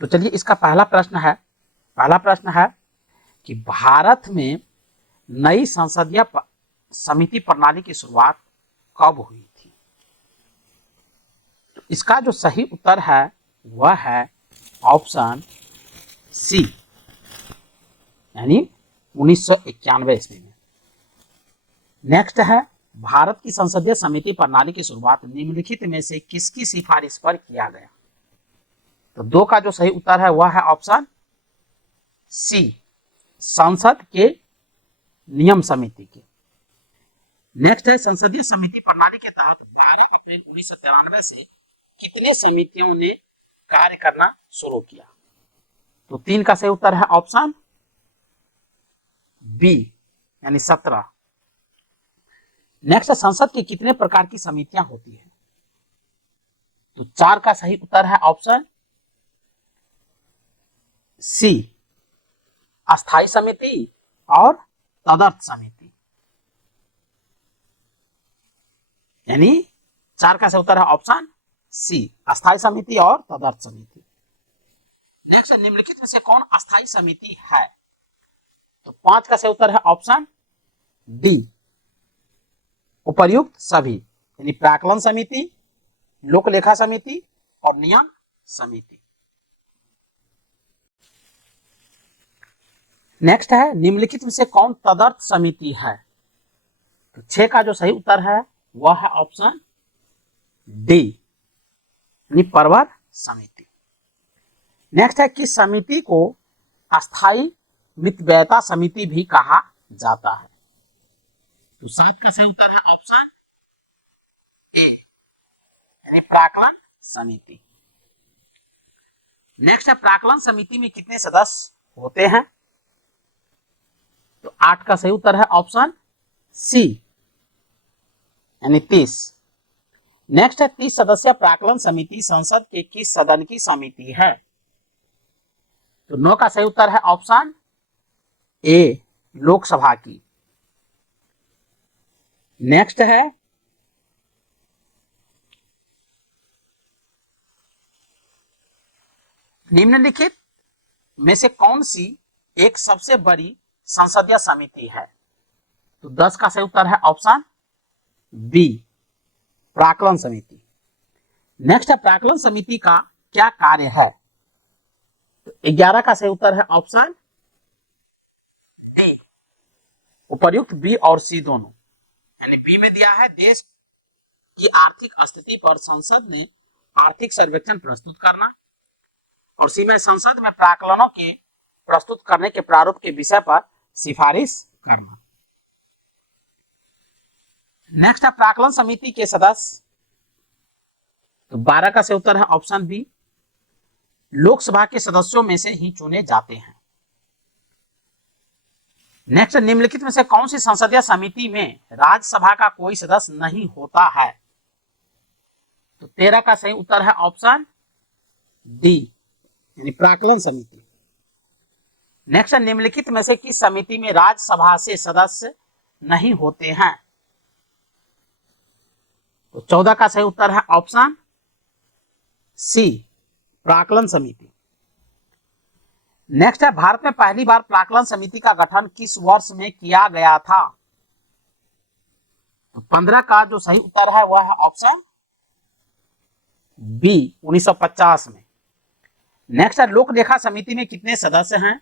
तो चलिए इसका पहला प्रश्न है कि भारत में नई संसदीय समिति प्रणाली की शुरुआत कब हुई थी? तो इसका जो सही उत्तर है वह है ऑप्शन सी, यानी 1991 ईस्वी में। नेक्स्ट है, भारत की संसदीय समिति प्रणाली की शुरुआत निम्नलिखित में से किसकी सिफारिश पर किया गया? तो 2 का जो सही उत्तर है वह है ऑप्शन सी, संसद के नियम समिति के। नेक्स्ट है, संसदीय समिति प्रणाली के तहत 12 अप्रैल 1993 से कितने समितियों ने कार्य करना शुरू किया? तो 3 का सही उत्तर है ऑप्शन बी, यानी 17। नेक्स्ट है, संसद की कितने प्रकार की समितियां होती है? तो 4 का सही उत्तर है ऑप्शन सी, अस्थायी समिति और तदर्थ समिति, यानी 4 का सही उत्तर है ऑप्शन सी, अस्थायी समिति और तदर्थ समिति। नेक्स्ट, निम्नलिखित में से कौन अस्थायी समिति है? तो 5 का सही उत्तर है ऑप्शन डी, उपर्युक्त सभी, यानी प्राक्कलन समिति, लोक लेखा समिति और नियम समिति। नेक्स्ट है, निम्नलिखित में से कौन तदर्थ समिति है? तो 6 का जो सही उत्तर है वह है ऑप्शन डी, यानी परवर समिति। नेक्स्ट है, किस समिति को अस्थायी मितव्ययिता समिति भी कहा जाता है? तो 7 का सही उत्तर है ऑप्शन ए, यानी प्राक्कलन समिति। नेक्स्ट है, प्राक्कलन समिति में कितने सदस्य होते हैं? तो 8 का सही उत्तर है ऑप्शन सी, यानी 30। नेक्स्ट है, 30 सदस्यीय प्राक्कलन समिति संसद के किस सदन की समिति है? तो 9 का सही उत्तर है ऑप्शन ए, लोकसभा की। नेक्स्ट है, निम्नलिखित में से कौन सी एक सबसे बड़ी संसदीय समिति है? तो 10 का सही उत्तर है ऑप्शन बी, प्राक्कलन समिति। नेक्स्ट है, प्राक्कलन समिति का क्या कार्य है? तो 11 का सही उत्तर है ऑप्शन डी, उपर्युक्त बी और सी दोनों, यानी बी में दिया है देश की आर्थिक स्थिति पर संसद ने आर्थिक सर्वेक्षण प्रस्तुत करना, और सी में संसद में प्राक्कलनों के प्रस्तुत करने के प्रारूप के विषय पर सिफारिश करना। नेक्स्ट है, प्राक्कलन समिति के सदस्य, तो 12 का सही उत्तर है ऑप्शन बी, लोकसभा के सदस्यों में से ही चुने जाते हैं। नेक्स्ट, निम्नलिखित में से कौन सी संसदीय समिति में राज्यसभा का कोई सदस्य नहीं होता है? तो 13 का सही उत्तर है ऑप्शन डी, यानी प्राक्कलन समिति। नेक्स्ट, निम्नलिखित में से किस समिति में राज्यसभा से सदस्य नहीं होते हैं? तो 14 का सही उत्तर है ऑप्शन सी, प्राक्कलन समिति। नेक्स्ट है, भारत में पहली बार प्राक्कलन समिति का गठन किस वर्ष में किया गया था? तो 15 का जो सही उत्तर है वह है ऑप्शन बी, 1950 में। नेक्स्ट है, लोक लेखा समिति में कितने सदस्य हैं?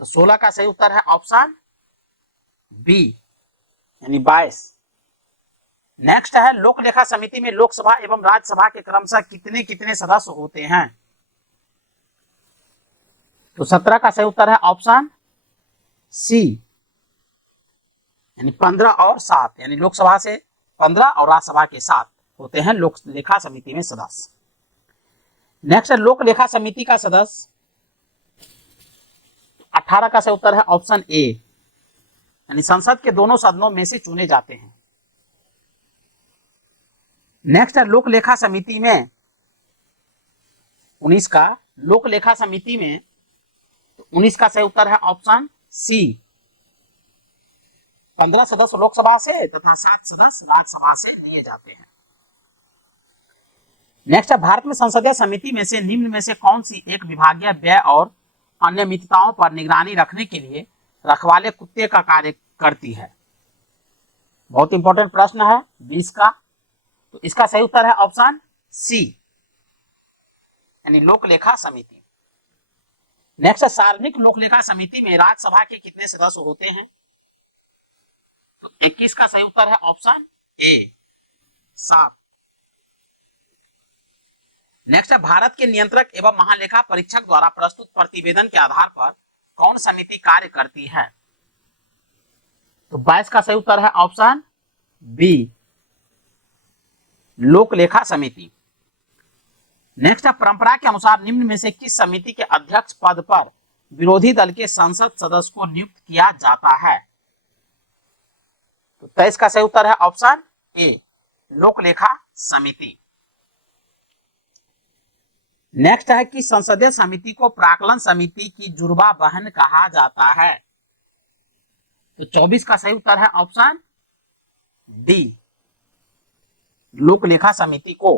तो 16 का सही उत्तर है ऑप्शन बी, यानी 22। नेक्स्ट है, लोक लेखा समिति में लोकसभा एवं राज्यसभा के क्रमशः कितने कितने सदस्य होते हैं? तो 17 का सही उत्तर है ऑप्शन सी, यानी 15 और 7, यानी लोकसभा से 15 और राज्यसभा के 7 होते हैं लोक लेखा समिति में सदस्य। नेक्स्ट है, लोक लेखा समिति का सदस्य, 18 का सही उत्तर है ऑप्शन ए, यानी संसद के दोनों सदनों में से चुने जाते हैं। नेक्स्ट है, लोक लेखा समिति में 19 का, लोक लेखा समिति में 19 का सही उत्तर है ऑप्शन सी, 15 सदस्य लोकसभा से तथा 7 सदस्य राज्यसभा से लिए जाते हैं। नेक्स्ट है, भारत में संसदीय समिति में से निम्न में से कौन सी एक विभागीय व्यय और अनियमितताओं पर निगरानी रखने के लिए रखवाले कुत्ते का कार्य करती है? बहुत इंपॉर्टेंट प्रश्न है 20 का। तो इसका सही उत्तर है ऑप्शन सी, यानी लोक लेखा समिति। नेक्स्ट है, सार्वजनिक लोक लेखा समिति में राज्यसभा के कितने सदस्य होते हैं? तो 21 का सही उत्तर है ऑप्शन ए, 7। नेक्स्ट है, भारत के नियंत्रक एवं महालेखा परीक्षक द्वारा प्रस्तुत प्रतिवेदन के आधार पर कौन समिति कार्य करती है? तो 22 का सही उत्तर है ऑप्शन बी, लोक लेखा समिति। नेक्स्ट है, परंपरा के अनुसार निम्न में से किस समिति के अध्यक्ष पद पर विरोधी दल के संसद सदस्य को नियुक्त किया जाता है? तो 23 का सही उत्तर है ऑप्शन ए, लोक लेखा समिति। नेक्स्ट है कि संसदीय समिति को प्राक्कलन समिति की जुड़वा बहन कहा जाता है। तो 24 का सही उत्तर है ऑप्शन डी, लोक लेखा समिति को।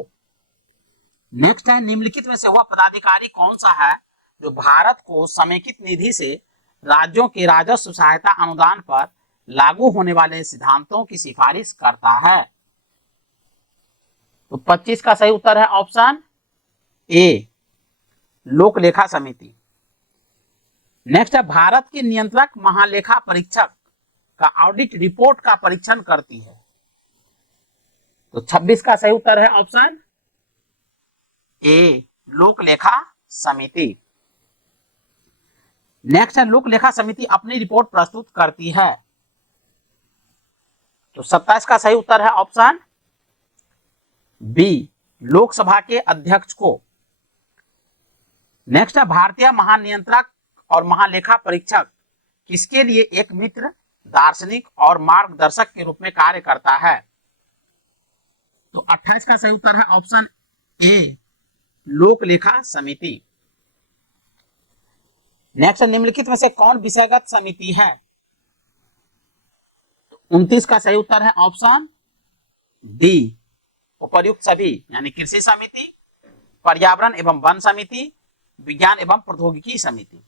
नेक्स्ट है, निम्नलिखित में से वह पदाधिकारी कौन सा है जो भारत को समेकित निधि से राज्यों के राजस्व सहायता अनुदान पर लागू होने वाले सिद्धांतों की सिफारिश करता है? तो 25 का सही उत्तर है ऑप्शन ए, लोक लेखा समिति। नेक्स्ट है, भारत के नियंत्रक महालेखा परीक्षक का ऑडिट रिपोर्ट का परीक्षण करती है? तो 26 का सही उत्तर है ऑप्शन ए, लोक लेखा समिति। नेक्स्ट है, लोक लेखा समिति अपनी रिपोर्ट प्रस्तुत करती है? तो 27 का सही उत्तर है ऑप्शन बी, लोकसभा के अध्यक्ष को। नेक्स्ट है, भारतीय महानियंत्रक और महालेखा परीक्षक किसके लिए एक मित्र, दार्शनिक और मार्गदर्शक के रूप में कार्य करता है? तो 28 का सही उत्तर है ऑप्शन ए, लोक लेखा समिति। नेक्स्ट, निम्नलिखित में से कौन विषयगत समिति है? 29 का सही उत्तर है ऑप्शन डी, उपर्युक्त सभी, यानी कृषि समिति, पर्यावरण एवं वन समिति, विज्ञान एवं प्रौद्योगिकी समिति।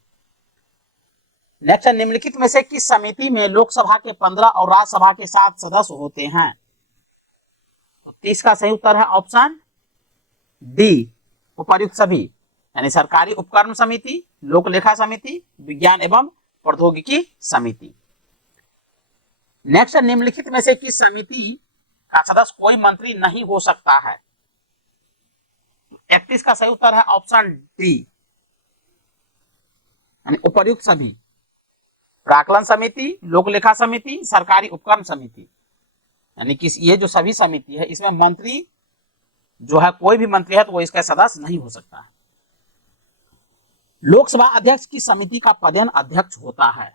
नेक्स्ट, निम्नलिखित में से किस समिति में लोकसभा के 15 और राज्यसभा के 7 सदस्य होते हैं? तो 30 का सही उत्तर है ऑप्शन डी, उपर्युक्त सभी, यानी सरकारी उपक्रम समिति, लोक लेखा समिति, विज्ञान एवं प्रौद्योगिकी समिति। नेक्स्ट, निम्नलिखित में से किस समिति का सदस्य कोई मंत्री नहीं हो सकता है? 31 का सही उत्तर है ऑप्शन डी, यानी उपर्युक्त सभी, प्राक्कलन समिति, लोक लेखा समिति, सरकारी उपक्रम समिति, यानी कि ये जो सभी समिति है इसमें मंत्री जो है, कोई भी मंत्री है तो वो इसका सदस्य नहीं हो सकता है। लोकसभा अध्यक्ष की समिति का पदेन अध्यक्ष होता है?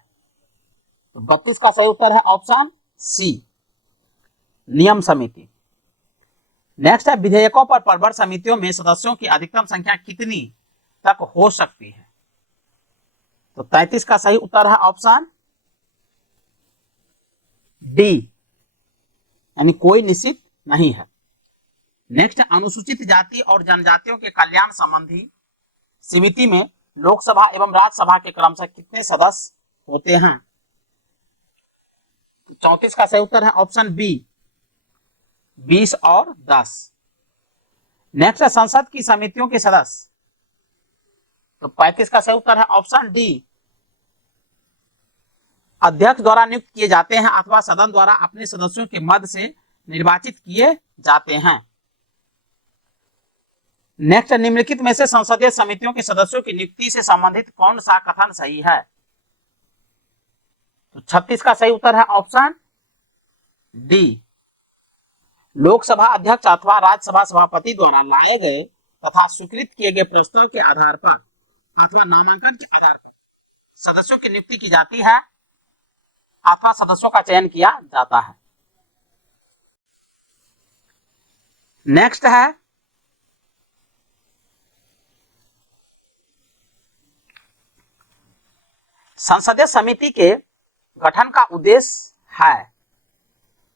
तो 32 का सही उत्तर है ऑप्शन सी, नियम समिति। नेक्स्ट है, विधेयकों पर प्रवर समितियों में सदस्यों की अधिकतम संख्या कितनी तक हो सकती है? तो 33 का सही उत्तर है ऑप्शन डी, यानी कोई निश्चित नहीं है। नेक्स्ट, अनुसूचित जाति और जनजातियों के कल्याण संबंधी समिति में लोकसभा एवं राज्यसभा के क्रमशः कितने सदस्य होते हैं? 34 का सही उत्तर है ऑप्शन बी, 20 और 10। नेक्स्ट, संसद की समितियों के सदस्य? तो 35 का सही उत्तर है ऑप्शन डी, अध्यक्ष द्वारा नियुक्त किए जाते हैं अथवा सदन द्वारा अपने सदस्यों के मध्य से निर्वाचित किए जाते हैं। नेक्स्ट, निम्नलिखित में से संसदीय समितियों के सदस्यों की नियुक्ति से संबंधित कौन सा कथन सही है? तो 36 का सही उत्तर है ऑप्शन डी, लोकसभा अध्यक्ष अथवा राज्यसभा सभापति द्वारा लाए गए तथा स्वीकृत किए गए प्रस्ताव के आधार पर अथवा नामांकन के आधार पर सदस्यों की नियुक्ति की जाती है अथवा सदस्यों का चयन किया जाता है। नेक्स्ट है, संसदीय समिति के गठन का उद्देश्य है?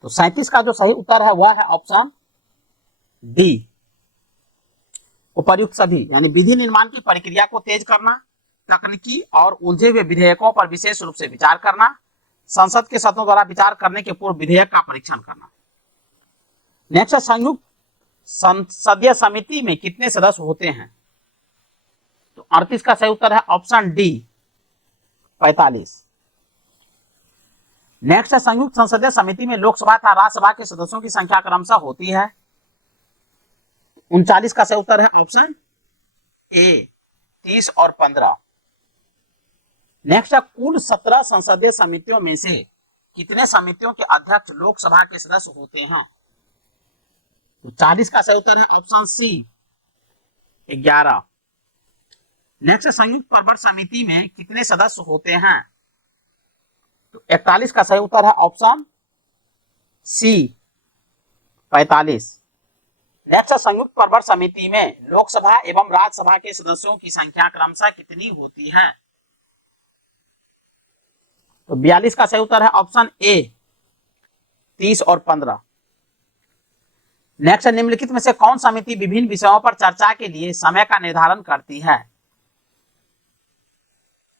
तो 37 का जो सही उत्तर है वह है ऑप्शन डी, उपर्युक्त सभी यानी विधि निर्माण की प्रक्रिया को तेज करना, तकनीकी और उलझे हुए विधेयकों पर विशेष रूप से विचार करना, संसद के सदनों द्वारा विचार करने के पूर्व विधेयक का परीक्षण करना। नेक्स्ट, संयुक्त संसदीय समिति में कितने सदस्य होते हैं? तो 38 का सही उत्तर है ऑप्शन डी 45। नेक्स्ट है, संयुक्त संसदीय समिति में लोकसभा तथा राज्यसभा के सदस्यों की संख्या क्रमशः होती है। 39 का सही उत्तर है ऑप्शन ए 30 और 15। नेक्स्ट है, कुल 17 संसदीय समितियों में से कितने समितियों के अध्यक्ष लोकसभा के सदस्य होते हैं? तो 40 का सही उत्तर है ऑप्शन सी 11। नेक्स्ट, संयुक्त प्रवर समिति में कितने सदस्य होते हैं? तो 41 का सही उत्तर है ऑप्शन सी 45। नेक्स्ट, संयुक्त प्रवर समिति में लोकसभा एवं राज्यसभा के सदस्यों की संख्या क्रमशः कितनी होती है? तो 42 का सही उत्तर है ऑप्शन ए 30 और 15। नेक्स्ट, निम्नलिखित में से कौन समिति विभिन्न विषयों पर चर्चा के लिए समय का निर्धारण करती है?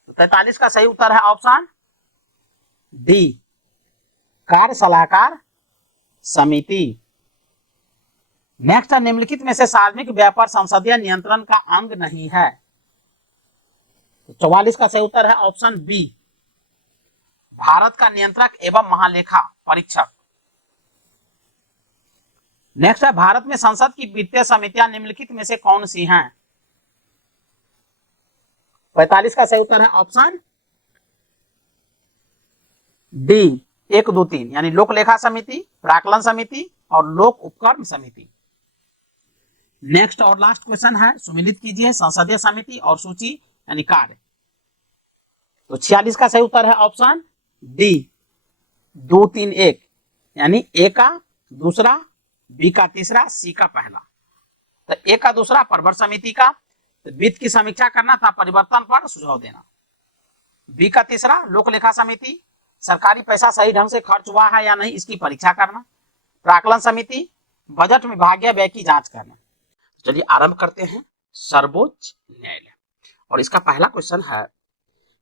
43 का सही उत्तर है ऑप्शन डी कार्य सलाहकार समिति। नेक्स्ट, निम्नलिखित में से सार्वजनिक व्यापार संसदीय नियंत्रण का अंग नहीं है? तो 44 का सही उत्तर है ऑप्शन बी भारत का नियंत्रक एवं महालेखा परीक्षक। नेक्स्ट है, भारत में संसद की वित्तीय समितियां निम्नलिखित में से कौन सी हैं? 45 का सही उत्तर है ऑप्शन डी 1, 2, 3 यानी लोक लेखा समिति, प्राक्कलन समिति और लोक उपक्रम समिति। नेक्स्ट और लास्ट क्वेश्चन है, सुमिलित कीजिए संसदीय समिति और सूची यानी कार्य। तो 46 का सही उत्तर है ऑप्शन डी 2, 3, 1 यानी ए का दूसरा, बी का तीसरा, सी का पहला। तो ए का दूसरा प्रवर समिति का वित्त की समीक्षा करना था, परिवर्तन पर सुझाव देना। बी का तीसरा लोक लेखा समिति सरकारी पैसा सही ढंग से खर्च हुआ है या नहीं इसकी परीक्षा करना। प्राक्कलन समिति बजट में विभागीय व्यय की जांच करना। चलिए आरंभ करते हैं सर्वोच्च न्यायालय, और इसका पहला क्वेश्चन है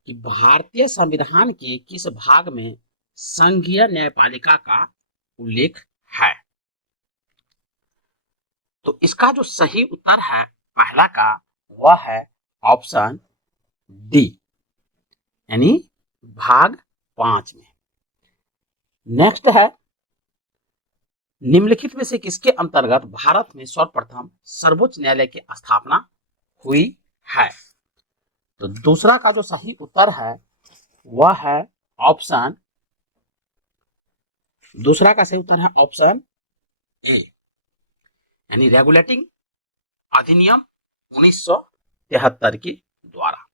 कि भारतीय संविधान के किस भाग में संघीय न्यायपालिका का उल्लेख है? तो इसका जो सही उत्तर है पहला का वह है ऑप्शन डी यानी भाग 5 में। नेक्स्ट है, निम्नलिखित में से किसके अंतर्गत भारत में सर्वप्रथम सर्वोच्च न्यायालय की स्थापना हुई है? तो दूसरा का जो सही उत्तर है वह है ऑप्शन, दूसरा का सही उत्तर है ऑप्शन ए यानी रेगुलेटिंग अधिनियम 1973 के द्वारा।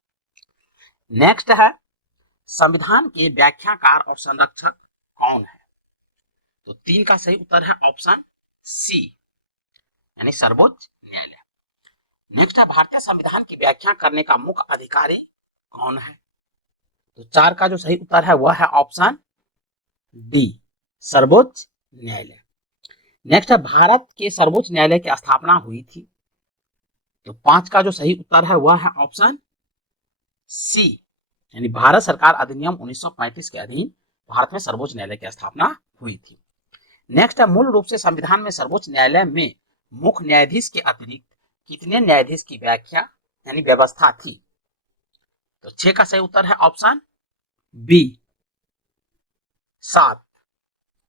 नेक्स्ट है, संविधान के व्याख्याकार और संरक्षक कौन है? तो 3 का सही उत्तर है ऑप्शन सी यानी सर्वोच्च न्यायालय। नेक्स्ट है, भारतीय संविधान की व्याख्या करने का मुख्य अधिकारी कौन है? तो 4 का जो सही उत्तर है वह है ऑप्शन डी सर्वोच्च न्यायालय। नेक्स्ट है, भारत के सर्वोच्च न्यायालय की स्थापना हुई थी। तो 5 का जो सही उत्तर है वह है ऑप्शन सी यानी भारत सरकार अधिनियम 1935 के अधीन भारत में सर्वोच्च न्यायालय की स्थापना हुई थी। नेक्स्ट है, मूल रूप से संविधान में सर्वोच्च न्यायालय में मुख्य न्यायाधीश के अतिरिक्त कितने न्यायाधीश की व्याख्या यानी व्यवस्था थी? तो 6 का सही उत्तर है ऑप्शन बी 7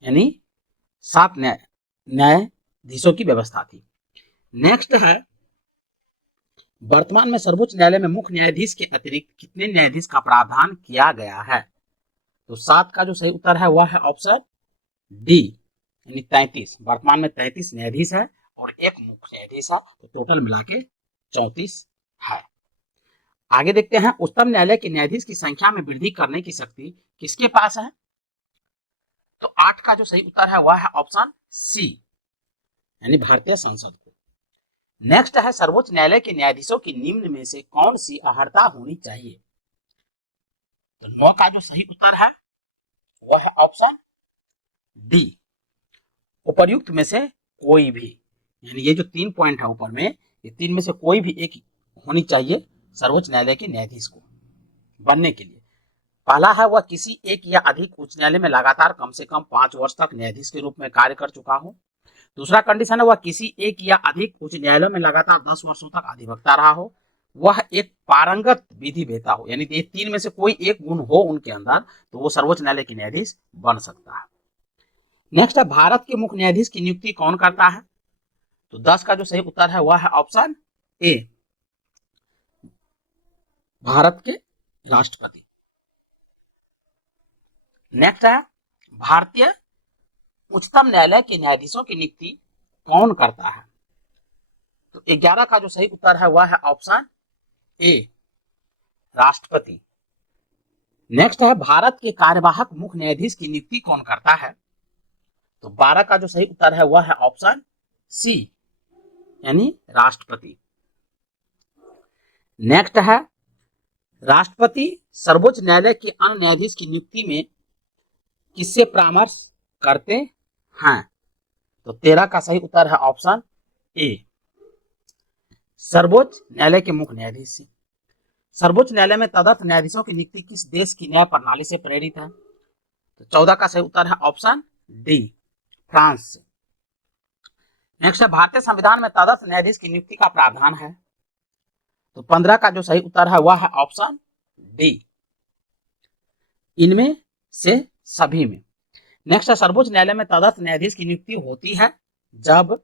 यानी 7 न्यायाधीशों की व्यवस्था थी। नेक्स्ट है, वर्तमान में सर्वोच्च न्यायालय में मुख्य न्यायाधीश के अतिरिक्त कितने न्यायाधीश का प्रावधान किया गया है? तो 7 का जो सही उत्तर है वह है ऑप्शन डी यानी 33। वर्तमान में 33 न्यायाधीश है और एक मुख्य न्यायाधीश है, तो टोटल मिला के 34 है। आगे देखते हैं, उच्चतम न्यायालय के न्यायाधीश की संख्या में वृद्धि करने की शक्ति किसके पास है? तो 8 का जो सही उत्तर है वह है ऑप्शन सी यानी भारतीय संसद को। नेक्स्ट है, सर्वोच्च न्यायालय के न्यायाधीशों की निम्न में से कौन सी अर्हता होनी चाहिए? तो 9 का जो सही उत्तर है वह है ऑप्शन डी उपर्युक्त में से कोई भी, यानी ये जो 3 पॉइंट है ऊपर में ये तीन में से कोई भी एक होनी चाहिए सर्वोच्च न्यायालय के न्यायाधीश को बनने के लिए। पहला है वह किसी एक या अधिक उच्च न्यायालय में लगातार कम से कम 5 वर्ष तक न्यायाधीश के रूप में कार्य कर चुका हो। दूसरा कंडीशन है वह किसी एक या अधिक उच्च न्यायालयों में लगातार 10 वर्षों तक अधिवक्ता रहा हो। वह एक पारंगत विधि वेता हो, यानी ये तीन में से कोई एक गुण हो उनके अंदर, तो वो सर्वोच्च न्यायालय के न्यायाधीश बन सकता है। नेक्स्ट है भारत के मुख्य न्यायाधीश की नियुक्ति कौन करता है? तो 10 का जो सही उत्तर है वह है ऑप्शन ए, भारत के राष्ट्रपति। नेक्स्ट है भारतीय उच्चतम न्यायालय के न्यायाधीशों की नियुक्ति कौन करता है? तो 11 का जो सही उत्तर है वह है ऑप्शन ए, राष्ट्रपति। नेक्स्ट है भारत के कार्यवाहक मुख्य न्यायाधीश की नियुक्ति कौन करता है? तो 12 का जो सही उत्तर है वह है ऑप्शन सी, यानी राष्ट्रपति। नेक्स्ट है राष्ट्रपति सर्वोच्च न्यायालय के अन्य न्यायाधीश की नियुक्ति में किससे परामर्श करते हैं? तो 13 का सही उत्तर है ऑप्शन ए, सर्वोच्च न्यायालय के मुख्य न्यायाधीश से। सर्वोच्च न्यायालय में तदर्थ न्यायाधीशों की नियुक्ति किस देश की न्याय प्रणाली से प्रेरित है? तो 14 का सही उत्तर है ऑप्शन डी, फ्रांस से। नेक्स्ट है भारतीय संविधान में तदर्थ न्यायाधीश की नियुक्ति का प्रावधान है? तो 15 का जो सही उत्तर है वह है ऑप्शन डी, इनमें से सभी में। नेक्स्ट है सर्वोच्च न्यायालय में तदर्थ न्यायाधीश की नियुक्ति होती है जब,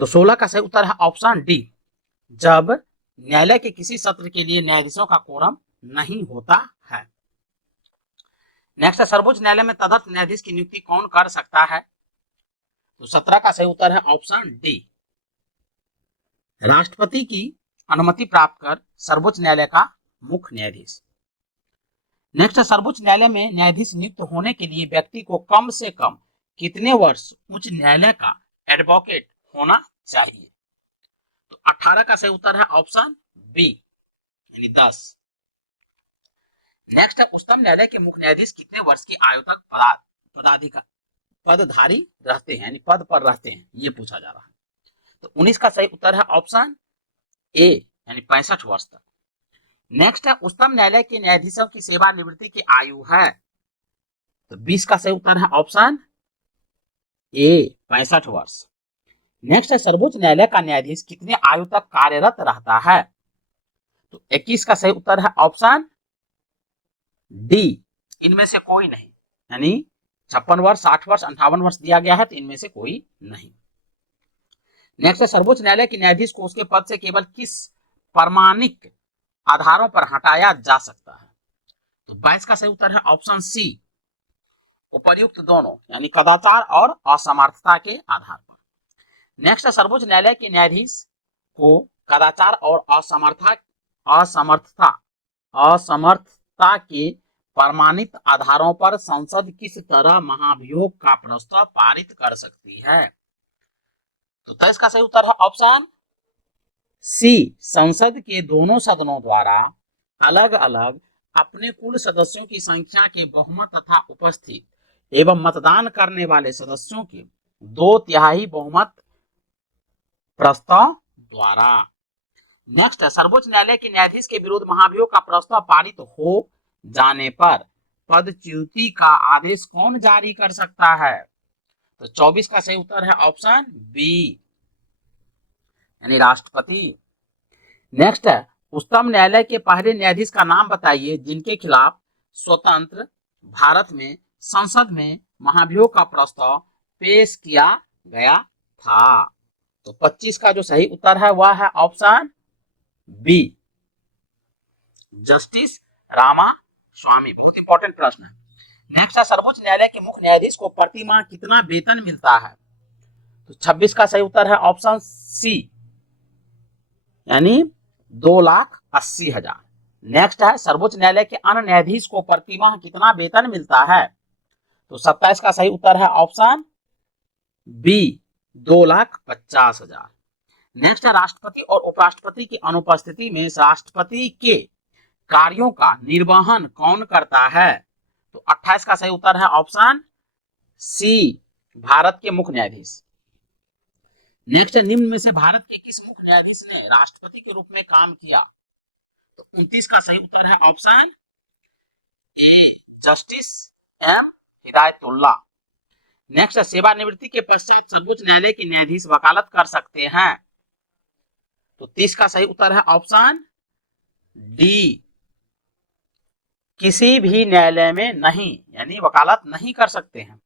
तो 16 का सही उत्तर है ऑप्शन डी, जब न्यायालय के किसी सत्र के लिए न्यायाधीशों का कोरम नहीं होता है। नेक्स्ट है सर्वोच्च न्यायालय में तदर्थ न्यायाधीश की नियुक्ति कौन कर सकता है? तो 17 का सही उत्तर है ऑप्शन डी, राष्ट्रपति की अनुमति प्राप्त कर सर्वोच्च न्यायालय का मुख्य न्यायाधीश। नेक्स्ट है सर्वोच्च न्यायालय में न्यायाधीश नियुक्त होने के लिए व्यक्ति को कम से कम कितने वर्ष उच्च न्यायालय का एडवोकेट होना चाहिए? तो 18 का सही उत्तर है ऑप्शन बी, यानी 10। नेक्स्ट है उच्चतम न्यायालय के मुख्य न्यायाधीश कितने वर्ष की आयु तक पदधारी रहते हैं, यानी पद पर रहते हैं, ये पूछा जा रहा है। तो 19 का सही उत्तर है ऑप्शन ए, यानी 65 वर्ष तक। नेक्स्ट है उच्चतम न्यायालय के न्यायाधीशों की सेवानिवृत्ति की आयु है? तो 20 का सही उत्तर है ऑप्शन ए, 65 वर्ष। नेक्स्ट है सर्वोच्च न्यायालय का न्यायाधीश कितने आयु तक कार्यरत रहता है? तो 21 का सही उत्तर है ऑप्शन डी, इनमें से कोई नहीं, यानी 56 वर्ष, 60 वर्ष, 58 वर्ष दिया गया है, तो इनमें से कोई नहीं। नेक्स्ट है सर्वोच्च न्यायालय के न्यायाधीश को उसके पद से केवल किस प्रमाणिक आधारों पर हटाया जा सकता है? तो 22 का सही उत्तर है ऑप्शन सी, उपर्युक्त दोनों, यानी कदाचार और असमर्थता के आधार पर। नेक्स्ट है सर्वोच्च न्यायालय के न्यायाधीश को कदाचार और असमर्थता के प्रमाणित आधारों पर संसद किस तरह महाभियोग का प्रस्ताव पारित कर सकती है? तो 23 का सही उत्तर है ऑप्शन सी, संसद के दोनों सदनों द्वारा अलग अलग अपने कुल सदस्यों की संख्या के बहुमत तथा उपस्थित एवं मतदान करने वाले सदस्यों के 2/3 बहुमत प्रस्ताव द्वारा। नेक्स्ट है सर्वोच्च न्यायालय के न्यायाधीश के विरुद्ध महाभियोग का प्रस्ताव पारित हो जाने पर पदच्युति का आदेश कौन जारी कर सकता है? तो 24 का सही उत्तर है ऑप्शन बी, यानी राष्ट्रपति। नेक्स्ट है उच्चतम न्यायालय के पहले न्यायाधीश का नाम बताइए जिनके खिलाफ स्वतंत्र भारत में संसद में महाभियोग का प्रस्ताव पेश किया गया था। तो 25 का जो सही उत्तर है वह है ऑप्शन बी, जस्टिस रामा स्वामी। बहुत इंपॉर्टेंट प्रश्न है। नेक्स्ट है सर्वोच्च न्यायालय के मुख्य न्यायाधीश को प्रति माह कितना वेतन मिलता है? तो 26 का सही उत्तर है ऑप्शन सी, यानी 2,80,000। नेक्स्ट है सर्वोच्च न्यायालय के अन्य न्यायाधीश को प्रति माह कितना वेतन मिलता है? तो 27 का सही उत्तर है ऑप्शन बी, 2,50,000। नेक्स्ट है राष्ट्रपति और उपराष्ट्रपति की अनुपस्थिति में राष्ट्रपति के कार्यों का निर्वहन कौन करता है? तो 28 का सही उत्तर है ऑप्शन सी, भारत के मुख्य न्यायाधीश। नेक्स्ट, निम्न में से भारत के किस मुख्य न्यायाधीश ने राष्ट्रपति के रूप में काम किया? तो 29 का सही उत्तर है option A, justice M Hidayatullah. Next, सेवानिवृत्ति के पश्चात सर्वोच्च न्यायालय के न्यायाधीश वकालत कर सकते हैं? तो 30 का सही उत्तर है ऑप्शन डी, किसी भी न्यायालय में नहीं, यानी वकालत नहीं कर सकते हैं।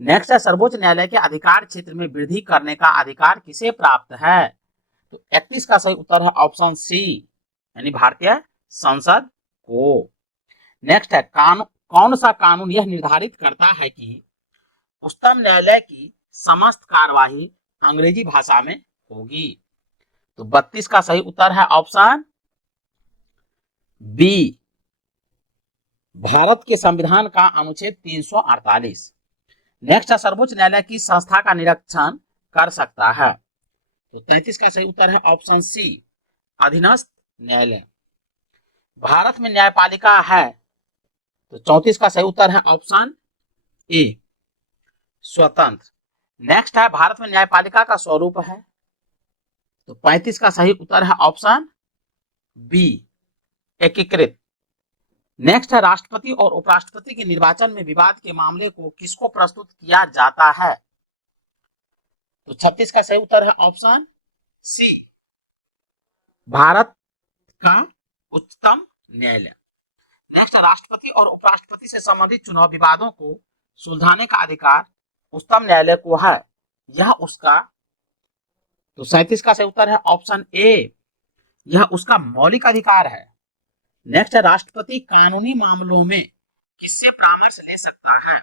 नेक्स्ट है, सर्वोच्च न्यायालय के अधिकार क्षेत्र में वृद्धि करने का अधिकार किसे प्राप्त है? तो 31 का सही उत्तर है ऑप्शन सी, यानी भारतीय संसद को। नेक्स्ट है, कौन सा कानून यह निर्धारित करता है कि उच्चतम न्यायालय की समस्त कार्यवाही अंग्रेजी भाषा में होगी? तो 32 का सही उत्तर है ऑप्शन बी, भारत के संविधान का अनुच्छेद 348। नेक्स्ट है, सर्वोच्च न्यायालय की संस्था का निरीक्षण कर सकता है? तो 33 का सही उत्तर है ऑप्शन सी, अधीनस्थ न्यायालय। भारत में न्यायपालिका है? तो 34 का सही उत्तर है ऑप्शन ए, स्वतंत्र। नेक्स्ट है, भारत में न्यायपालिका का स्वरूप है? तो 35 का सही उत्तर है ऑप्शन बी, एकीकृत। नेक्स्ट है, राष्ट्रपति और उपराष्ट्रपति के निर्वाचन में विवाद के मामले को किसको प्रस्तुत किया जाता है? तो 36 का सही उत्तर है ऑप्शन सी, भारत का उच्चतम न्यायालय। नेक्स्ट, राष्ट्रपति और उपराष्ट्रपति से संबंधित चुनाव विवादों को सुलझाने का अधिकार उच्चतम न्यायालय को है, यह उसका। तो 37 का सही उत्तर है ऑप्शन ए, यह उसका मौलिक अधिकार है। नेक्स्ट, राष्ट्रपति कानूनी मामलों में किससे परामर्श ले सकता है?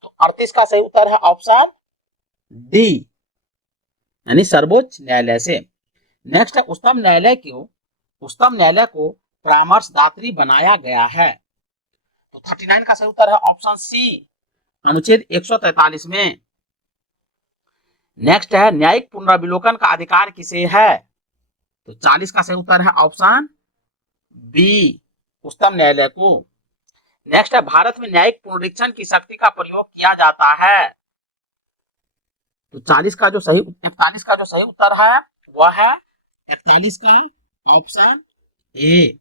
तो 38 का सही उत्तर है ऑप्शन डी, यानी सर्वोच्च न्यायालय से। नेक्स्ट है, उच्चतम न्यायालय को परामर्शदात्री बनाया गया है? तो 39 का सही उत्तर है ऑप्शन सी, अनुच्छेद 143 में। नेक्स्ट है, न्यायिक पुनर्विलोकन का अधिकार किसे है? तो 40 का सही उत्तर है ऑप्शन बी, उच्चतम न्यायालय को। नेक्स्ट है, भारत में न्यायिक पुनरीक्षण की शक्ति का प्रयोग किया जाता है? तो 41 का जो सही उत्तर है वह है 41 का ऑप्शन ए,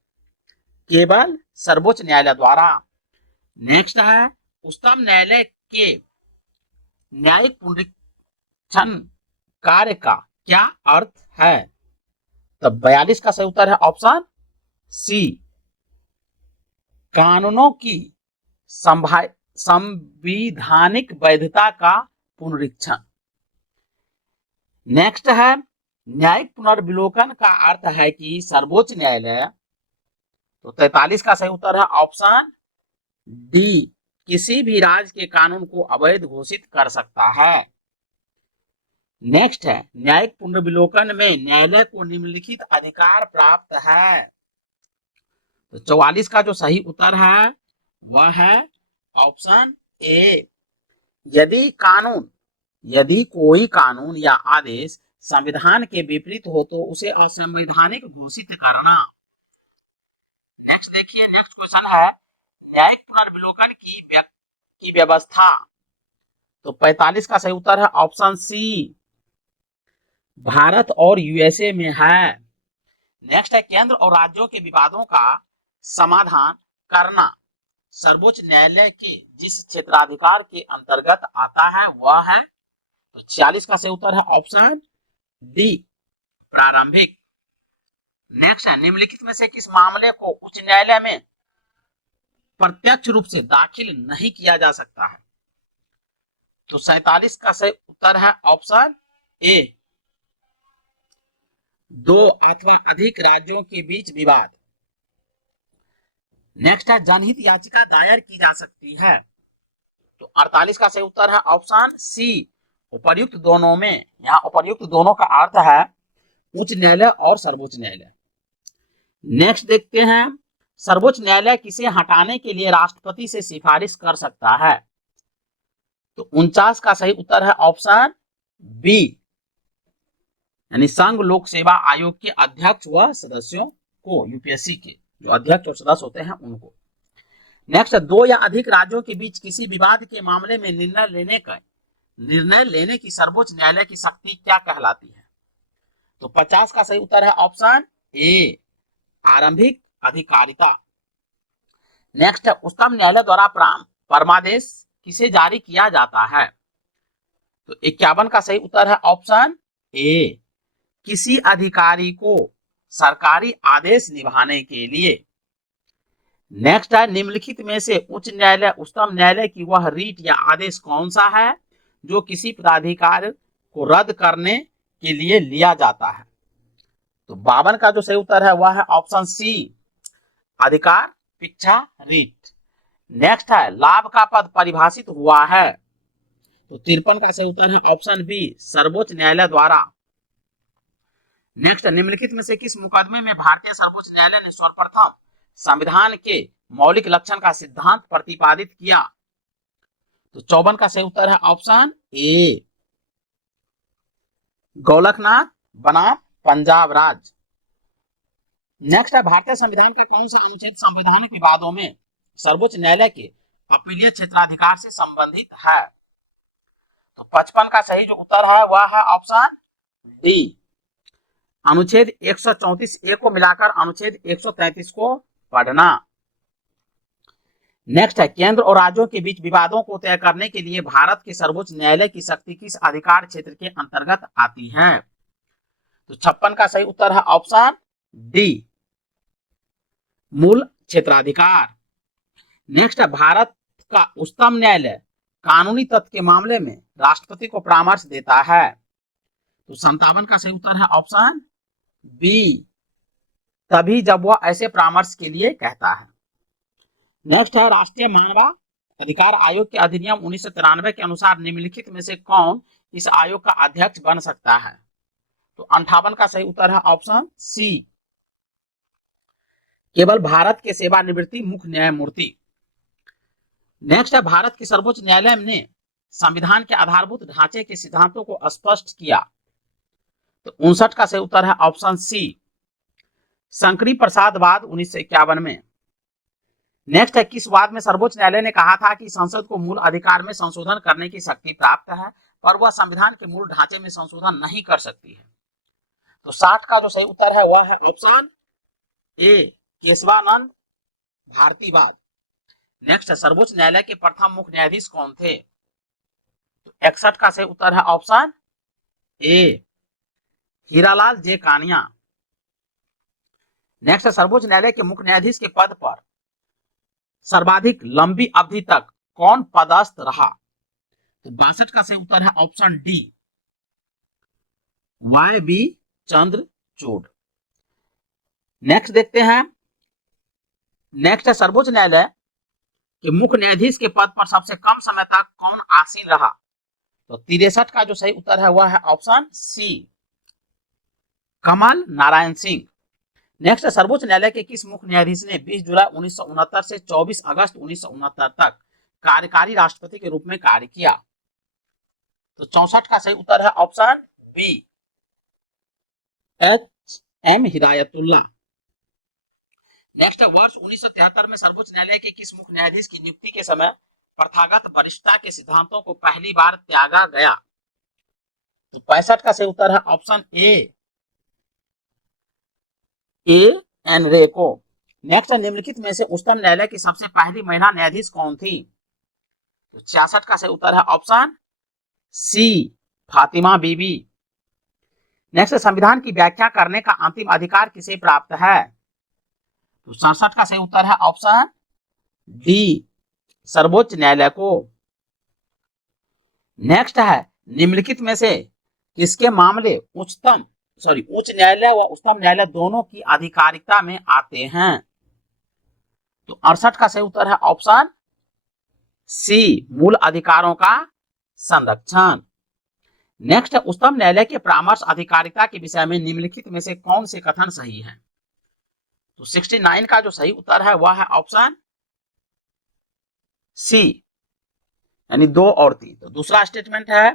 केवल सर्वोच्च न्यायालय द्वारा। नेक्स्ट है, उच्चतम न्यायालय के न्यायिक पुनरीक्षण कार्य का क्या अर्थ है? तो 42 का सही उत्तर है ऑप्शन सी, कानूनों की संवैधानिक वैधता का पुनरीक्षण। नेक्स्ट है, न्यायिक पुनर्विलोकन का अर्थ है कि सर्वोच्च न्यायालय। तो 43 का सही उत्तर है ऑप्शन डी, किसी भी राज्य के कानून को अवैध घोषित कर सकता है। नेक्स्ट है, न्यायिक पुनर्विलोकन में न्यायालय को निम्नलिखित अधिकार प्राप्त है? तो 44 का जो सही उत्तर है वह है ऑप्शन ए, यदि कोई कानून या आदेश संविधान के विपरीत हो तो उसे असंवैधानिक घोषित करना। नेक्स्ट देखिए, नेक्स्ट क्वेश्चन है, न्यायिक पुनर्विलोकन की व्यवस्था। तो 45 का सही उत्तर है ऑप्शन सी, भारत और यूएसए में है। नेक्स्ट है, केंद्र और राज्यों के विवादों का समाधान करना सर्वोच्च न्यायालय के जिस क्षेत्राधिकार के अंतर्गत आता है वह है? तो 46 का सही उत्तर है ऑप्शन डी, प्रारंभिक। नेक्स्ट है, निम्नलिखित में से किस मामले को उच्च न्यायालय में प्रत्यक्ष रूप से दाखिल नहीं किया जा सकता है? तो 47 का सही उत्तर है ऑप्शन ए, दो अथवा अधिक राज्यों के बीच विवाद। नेक्स्ट है, जनहित याचिका दायर की जा सकती है? तो 48 का सही उत्तर है ऑप्शन सी, उपर्युक्त दोनों में। यहाँ उपर्युक्त दोनों का अर्थ है उच्च न्यायालय और सर्वोच्च न्यायालय। नेक्स्ट देखते हैं, सर्वोच्च न्यायालय किसे हटाने के लिए राष्ट्रपति से सिफारिश कर सकता है? तो 49 का सही उत्तर है ऑप्शन बी, यानी संघ लोक सेवा आयोग के अध्यक्ष व सदस्यों को, यूपीएससी के जो अध्यक्ष और सदस्य होते हैं उनको। नेक्स्ट, दो या अधिक राज्यों के बीच किसी विवाद के मामले में निर्णय लेने का निर्णय लेने की सर्वोच्च न्यायालय की शक्ति क्या कहलाती है? तो 50 का सही उत्तर है ऑप्शन ए, आरंभिक अधिकारिता। नेक्स्ट है, उच्चतम न्यायालय द्वारा परमादेश किसे जारी किया जाता है? तो 51 का सही उत्तर है ऑप्शन ए, किसी अधिकारी को सरकारी आदेश निभाने के लिए। नेक्स्ट है, निम्नलिखित में से उच्च न्यायालय उच्चतम न्यायालय की वह रीट या आदेश कौन सा है जो किसी प्राधिकार को रद्द करने के लिए लिया जाता है? तो 52 का जो सही उत्तर है वह है ऑप्शन सी, अधिकार पिछा रीट। नेक्स्ट है, लाभ का पद परिभाषित हुआ है? तो 53 का सही उत्तर है ऑप्शन बी, सर्वोच्च न्यायालय द्वारा। नेक्स्ट, निम्नलिखित में से किस मुकदमे में भारतीय सर्वोच्च न्यायालय ने सर्वप्रथम संविधान के मौलिक लक्षण का सिद्धांत प्रतिपादित किया? तो 54 का सही उत्तर है ऑप्शन ए, गोलकनाथ बनाम पंजाब राज्य। नेक्स्ट है, भारतीय संविधान का कौन सा अनुच्छेद संवैधानिक विवादों में सर्वोच्च न्यायालय के अपीलीय क्षेत्राधिकार से संबंधित है? तो 55 का सही जो उत्तर है वह है ऑप्शन डी, अनुच्छेद 134 ए को मिलाकर अनुच्छेद 133 को पढ़ना। नेक्स्ट है, केंद्र और राज्यों के बीच विवादों को तय करने के लिए भारत के सर्वोच्च न्यायालय की शक्ति किस अधिकार क्षेत्र के अंतर्गत आती है? तो 56 का सही उत्तर है ऑप्शन डी, मूल क्षेत्राधिकार। नेक्स्ट है, भारत का उच्चतम न्यायालय कानूनी तथ्य के मामले में राष्ट्रपति को परामर्श देता है? तो 57 का सही उत्तर है ऑप्शन बी, तभी जब वह ऐसे परामर्श के लिए कहता है। नेक्स्ट है, राष्ट्रीय मानव अधिकार आयोग के अधिनियम 1993 के अनुसार निम्नलिखित में से कौन इस आयोग का अध्यक्ष बन सकता है? तो 58 का सही उत्तर है ऑप्शन सी, केवल भारत के सेवानिवृत्ति मुख्य न्यायमूर्ति। नेक्स्ट है, भारत के सर्वोच्च न्यायालय ने संविधान के आधारभूत ढांचे के सिद्धांतों को स्पष्ट किया? तो 59 का सही उत्तर है ऑप्शन सी, शंकरी प्रसादवाद 1951 में। नेक्स्ट है, किस वाद में सर्वोच्च न्यायालय ने कहा था कि संसद को मूल अधिकार में संशोधन करने की शक्ति प्राप्त है पर वह संविधान के मूल ढांचे में संशोधन नहीं कर सकती है? तो 60 का जो सही उत्तर है वह है ऑप्शन ए, केशवानंद भारतीवाद। नेक्स्ट है, सर्वोच्च न्यायालय के प्रथम मुख्य न्यायाधीश कौन थे? तो 61 का सही उत्तर है option A, Hiralal J Kania. Next है, सर्वोच्च न्यायालय के मुख्य न्यायाधीश के पद पर सर्वाधिक लंबी अवधि तक कौन पदस्थ रहा? तो 62 का सही उत्तर है option D, Y B Chandrachud. Next देखते हैं, नेक्स्ट है, सर्वोच्च न्यायालय के मुख्य न्यायाधीश के पद पर सबसे कम समय तक कौन आसीन रहा? तो 63 का जो सही उत्तर है वह है ऑप्शन सी, कमल नारायण सिंह। नेक्स्ट, सर्वोच्च न्यायालय के किस मुख्य न्यायाधीश ने 20 जुलाई 1969 से 24 अगस्त 1969 तक कार्यकारी राष्ट्रपति के रूप में कार्य किया? तो 64 का सही उत्तर है option B, H M Hidayatullah. Next, वर्ष 1973 में सर्वोच्च न्यायालय के किस मुख्य न्यायाधीश की नियुक्ति के समय प्रथागत वरिष्ठता के सिद्धांतों को पहली बार त्यागा गया? तो 65 का सही उत्तर है ऑप्शन ए एन रे को। नेक्स्ट, निम्नलिखित में से उच्चतम न्यायालय की सबसे पहली महिला न्यायाधीश कौन थी? तो 66 का सही उत्तर है ऑप्शन सी, फातिमा बीबी। नेक्स्ट, संविधान की व्याख्या करने का अंतिम अधिकार किसे प्राप्त है? तो 67 का सही उत्तर है ऑप्शन डी, सर्वोच्च न्यायालय को। नेक्स्ट है, निम्नलिखित में से किसके मामले उच्च न्यायालय व उच्चतम न्यायालय दोनों की आधिकारिकता में आते हैं? तो 68 का सही उत्तर है ऑप्शन सी, मूल अधिकारों का संरक्षण। नेक्स्ट, उच्चतम न्यायालय के परामर्श अधिकारिता के विषय में निम्नलिखित में से कौन से कथन सही है? तो 69 का जो सही उत्तर है वह है ऑप्शन सी, यानी 2 और 3। तो दूसरा स्टेटमेंट है,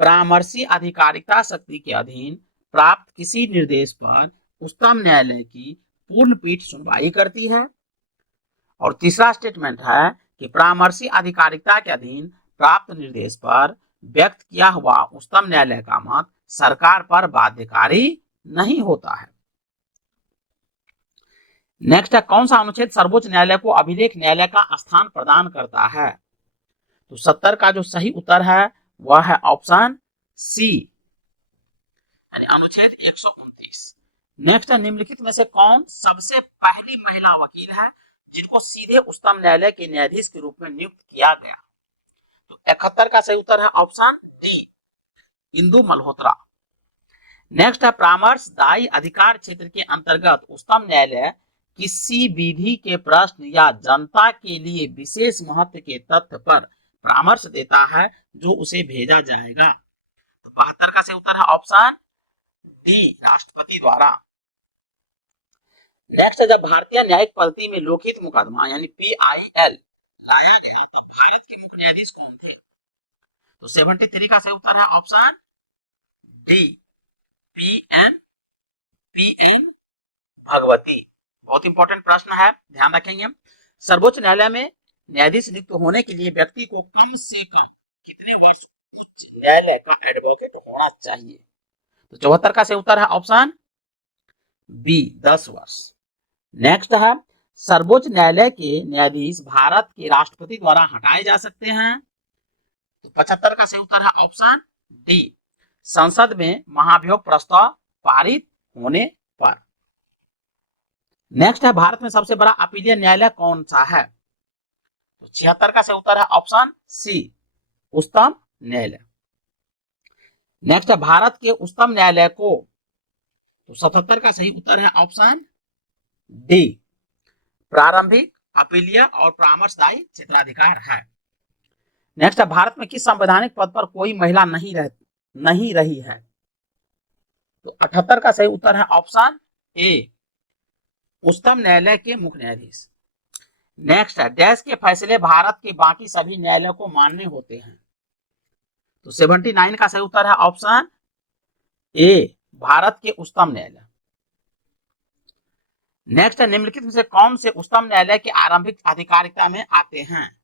परामर्शी अधिकारिता शक्ति के अधीन प्राप्त किसी निर्देश पर उच्चतम न्यायालय की पूर्ण पीठ सुनवाई करती है। और तीसरा स्टेटमेंट है कि परामर्शी अधिकारिता के अधीन प्राप्त निर्देश पर व्यक्त किया हुआ उच्चतम न्यायालय का मत सरकार पर बाध्यकारी नहीं होता है। नेक्स्ट है, कौन सा अनुच्छेद सर्वोच्च न्यायालय को अभिलेख न्यायालय का स्थान प्रदान करता है? तो 70 का जो सही उत्तर है वह है ऑप्शन सी, अनुच्छेद 129। नेक्स्ट है, निम्नलिखित में से कौन सबसे पहली महिला वकील है जिनको सीधे उच्चतम न्यायालय के न्यायाधीश के रूप में नियुक्त किया गया? तो 71 का सही उत्तर है option D, Indu Malhotra. Next है, परामर्श दायी अधिकार क्षेत्र के अंतर्गत उच्चतम न्यायालय किसी विधि के प्रश्न या जनता के लिए विशेष महत्व के तथ्य पर परामर्श देता है जो उसे भेजा जाएगा। तो 72 का सही उत्तर है ऑप्शन डी, राष्ट्रपति द्वारा। नेक्स्ट है, जब भारतीय न्यायिक पद्धति में लोकहित मुकदमा यानी PIL लाया गया तो भारत के मुख्य न्यायाधीश कौन थे? तो 73 का सही उत्तर है ऑप्शन डी, PN भगवती। बहुत इंपॉर्टेंट प्रश्न है, ध्यान रखेंगे हम। सर्वोच्च न्यायालय में न्यायाधीश नियुक्त होने के लिए व्यक्ति को कम से कम कितने वर्ष उच्च न्यायालय का एडवोकेट होना चाहिए? तो 74 का सही उत्तर है ऑप्शन बी, 10 वर्ष। नेक्स्ट है, सर्वोच्च न्यायालय के न्यायाधीश भारत के राष्ट्रपति द्वारा हटाए जा सकते हैं? तो 75 का सही उत्तर है ऑप्शन डी, संसद में महाभियोग प्रस्ताव पारित होने पर। नेक्स्ट है, भारत में सबसे बड़ा अपीलीय न्यायालय कौन सा है? तो 76 का सही उत्तर है ऑप्शन सी, उच्चतम न्यायालय। नेक्स्ट है, भारत के उच्चतम न्यायालय को, तो 77 का सही उत्तर है ऑप्शन डी, प्रारंभिक, अपीलीय और परामर्शदायी क्षेत्राधिकार है। नेक्स्ट है, भारत में किस संवैधानिक पद पर कोई महिला नहीं रही है? तो 78 का सही उत्तर है ऑप्शन ए, उच्चतम न्यायालय के मुख्य न्यायाधीश। नेक्स्ट है, डैश के फैसले भारत के बाकी सभी न्यायालयों को मान्य होते हैं? तो 79 का सही उत्तर है ऑप्शन ए, भारत के उच्चतम न्यायालय। नेक्स्ट है, निम्नलिखित में से कौन से उच्चतम न्यायालय के आरंभिक आधिकारिकता में आते हैं?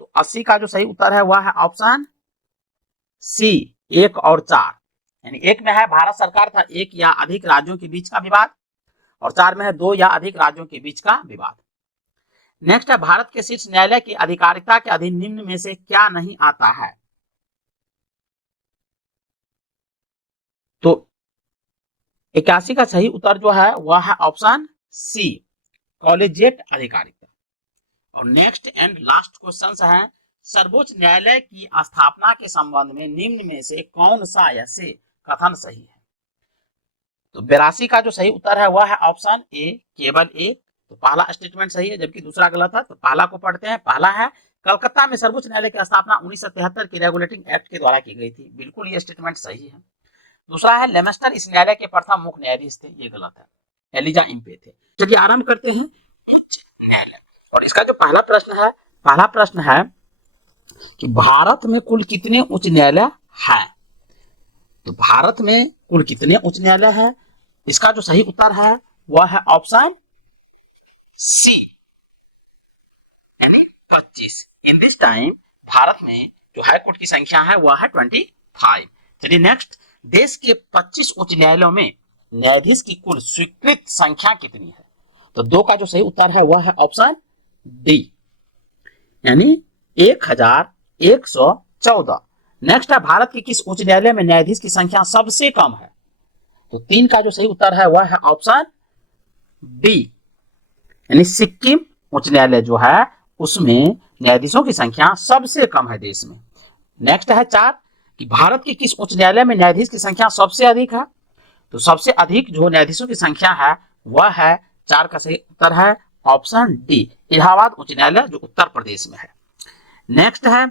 तो 80 का जो सही उत्तर है वह है ऑप्शन सी, 1 और 4। यानी 1 में है भारत सरकार था 1 या अधिक राज्यों के बीच का विवाद, और 4 में है 2 या अधिक राज्यों के बीच का विवाद। नेक्स्ट है, भारत के शीर्ष न्यायालय की आधिकारिकता के अधीन निम्न में से क्या नहीं आता है? तो 81 का सही उत्तर जो है वह है ऑप्शन सी, कॉलेजिएट अधिकारिकता। और नेक्स्ट एंड लास्ट क्वेश्चन है, सर्वोच्च न्यायालय की स्थापना के संबंध में निम्न में से कौन सा ऐसे कथन सही है? तो 82 का जो सही उत्तर है वह है ऑप्शन ए, केवल एक। तो पहला स्टेटमेंट सही है जबकि दूसरा गलत है। तो पहला को पढ़ते हैं। पहला है, कलकत्ता में सर्वोच्च न्यायालय की स्थापना 1973 के रेगुलेटिंग एक्ट के द्वारा की गई थी। बिल्कुल ये स्टेटमेंट सही है। दूसरा है, लेमेस्टर इस न्यायालय के प्रथम मुख्य न्यायाधीश थे। ये गलत है, एलिजा इम्पे थे। चलिए आरंभ करते हैं उच्च न्यायालय। और इसका जो पहला प्रश्न है कि भारत में कुल कितने उच्च न्यायालय है? तो भारत में कुल कितने उच्च न्यायालय है? इसका जो सही उत्तर है वह है ऑप्शन सी, यानी 25। इन दिस टाइम भारत में जो हाई कोर्ट की संख्या है वह है 25। चलिए नेक्स्ट, देश के 25 उच्च न्यायालयों में न्यायाधीश की कुल स्वीकृत संख्या कितनी है? तो 2 का जो सही उत्तर है वह है ऑप्शन डी, यानी 1114। नेक्स्ट है, भारत के किस उच्च न्यायालय में न्यायाधीश की संख्या सबसे कम है? तो 3 का जो सही उत्तर है वह है ऑप्शन बी, यानी सिक्किम उच्च न्यायालय जो है उसमें न्यायाधीशों की संख्या सबसे कम है देश में। नेक्स्ट है 4 कि भारत के किस उच्च न्यायालय में न्यायाधीश की संख्या सबसे अधिक है? तो सबसे अधिक जो न्यायाधीशों की संख्या है वह है 4 का सही उत्तर है ऑप्शन डी, इलाहाबाद उच्च न्यायालय जो उत्तर प्रदेश में है। नेक्स्ट है,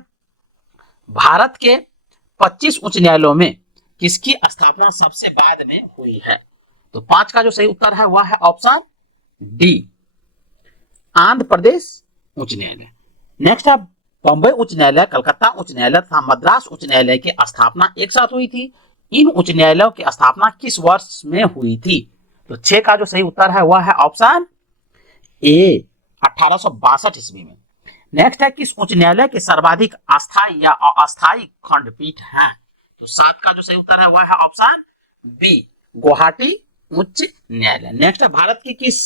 भारत के 25 उच्च न्यायालयों में किसकी स्थापना सबसे बाद में हुई है? तो 5 का जो सही उत्तर है वह है ऑप्शन डी, आंध्र प्रदेश उच्च न्यायालय। नेक्स्ट है, बंबई उच्च न्यायालय, कलकत्ता उच्च न्यायालय तथा मद्रास उच्च न्यायालय की स्थापना एक साथ हुई थी। इन उच्च न्यायालयों की स्थापना किस वर्ष में हुई थी? तो 6 का जो सही उत्तर है वह है ऑप्शन ए, 1862 ईस्वी में। नेक्स्ट है किस उच्च न्यायालय के सर्वाधिक अस्थायी या अस्थायी खंडपीठ है? तो 7 का जो सही उत्तर है वह है ऑप्शन बी, गुवाहाटी उच्च न्यायालय। नेक्स्ट है भारत की किस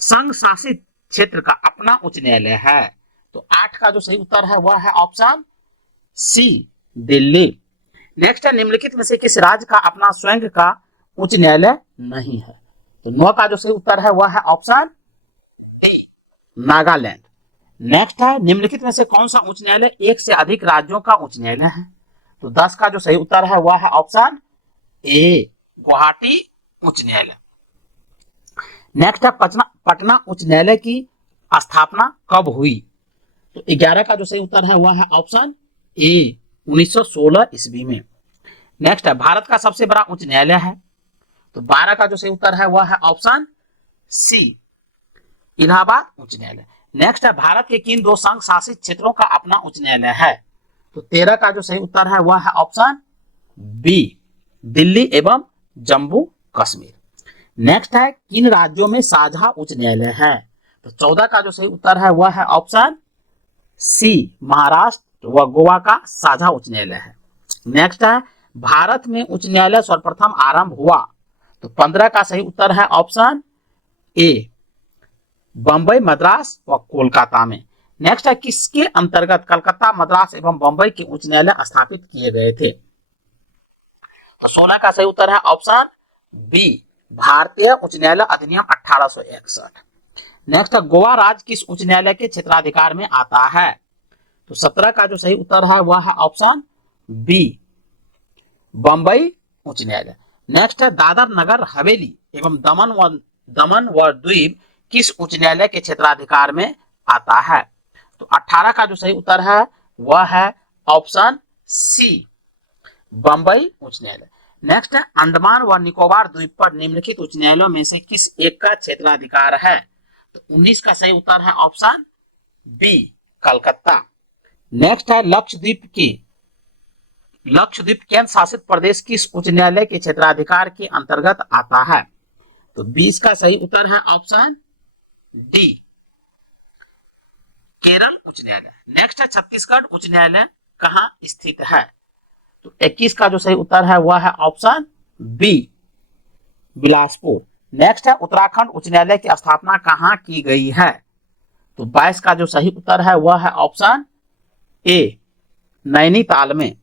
संघ शासित क्षेत्र का अपना उच्च न्यायालय है? तो 8 का जो सही उत्तर है वह है ऑप्शन सी, दिल्ली। नेक्स्ट है निम्नलिखित में से किस राज्य का अपना स्वयं का उच्च न्यायालय नहीं है? तो 9 का जो सही उत्तर है वह है ऑप्शन ए, नागालैंड। नेक्स्ट है निम्नलिखित में से कौन सा उच्च न्यायालय एक से अधिक राज्यों का उच्च न्यायालय है? तो 10 का जो सही उत्तर है वह है ऑप्शन ए, गुवाहाटी उच्च न्यायालय। नेक्स्ट है पटना उच्च न्यायालय की स्थापना कब हुई? तो 11 का जो सही उत्तर है वह है ऑप्शन ए, 1916 ईस्वी में। नेक्स्ट है भारत का सबसे बड़ा उच्च न्यायालय है? तो 12 का जो सही उत्तर है वह है ऑप्शन सी, इलाहाबाद उच्च न्यायालय। नेक्स्ट है भारत के किन 2 संघ शासित क्षेत्रों का अपना उच्च न्यायालय है? तो 13 का जो सही उत्तर है वह है ऑप्शन बी, दिल्ली एवं जम्मू कश्मीर। नेक्स्ट है किन राज्यों में साझा उच्च न्यायालय है? तो 14 का जो सही उत्तर है वह है ऑप्शन सी, महाराष्ट्र व गोवा का साझा उच्च न्यायालय है। नेक्स्ट है भारत में उच्च न्यायालय सर्वप्रथम आरंभ हुआ? तो 15 का सही उत्तर है ऑप्शन ए, बंबई, मद्रास व कोलकाता में। नेक्स्ट है किसके अंतर्गत कलकत्ता, मद्रास एवं बंबई के उच्च न्यायालय स्थापित किए गए थे? तो 16 का सही उत्तर है ऑप्शन बी, भारतीय उच्च न्यायालय अधिनियम 1861। नेक्स्ट है गोवा राज्य किस उच्च न्यायालय के क्षेत्राधिकार में आता है? तो 17 का जो सही उत्तर है वह है ऑप्शन बी, बंबई उच्च न्यायालय। नेक्स्ट है दादर नगर हवेली एवं दमन व द्वीप किस उच्च न्यायालय के क्षेत्राधिकार में आता है? तो 18 का जो सही उत्तर है वह है ऑप्शन सी, बंबई उच्च न्यायालय। नेक्स्ट है अंडमान व निकोबार द्वीप पर निम्नलिखित उच्च न्यायालयों में से किस एक का क्षेत्राधिकार है? तो 19 का सही उत्तर है ऑप्शन बी, कलकत्ता। नेक्स्ट है लक्षद्वीप केंद्र शासित प्रदेश किस उच्च न्यायालय के क्षेत्राधिकार के अंतर्गत आता है? तो 20 का सही उत्तर है ऑप्शन डी, केरल उच्च न्यायालय। नेक्स्ट है छत्तीसगढ़ उच्च न्यायालय कहां स्थित है? तो 21 का जो सही उत्तर है वह है ऑप्शन बी, बिलासपुर। नेक्स्ट है उत्तराखंड उच्च न्यायालय की स्थापना कहां की गई है? तो 22 का जो सही उत्तर है वह है ऑप्शन ए, नैनीताल में।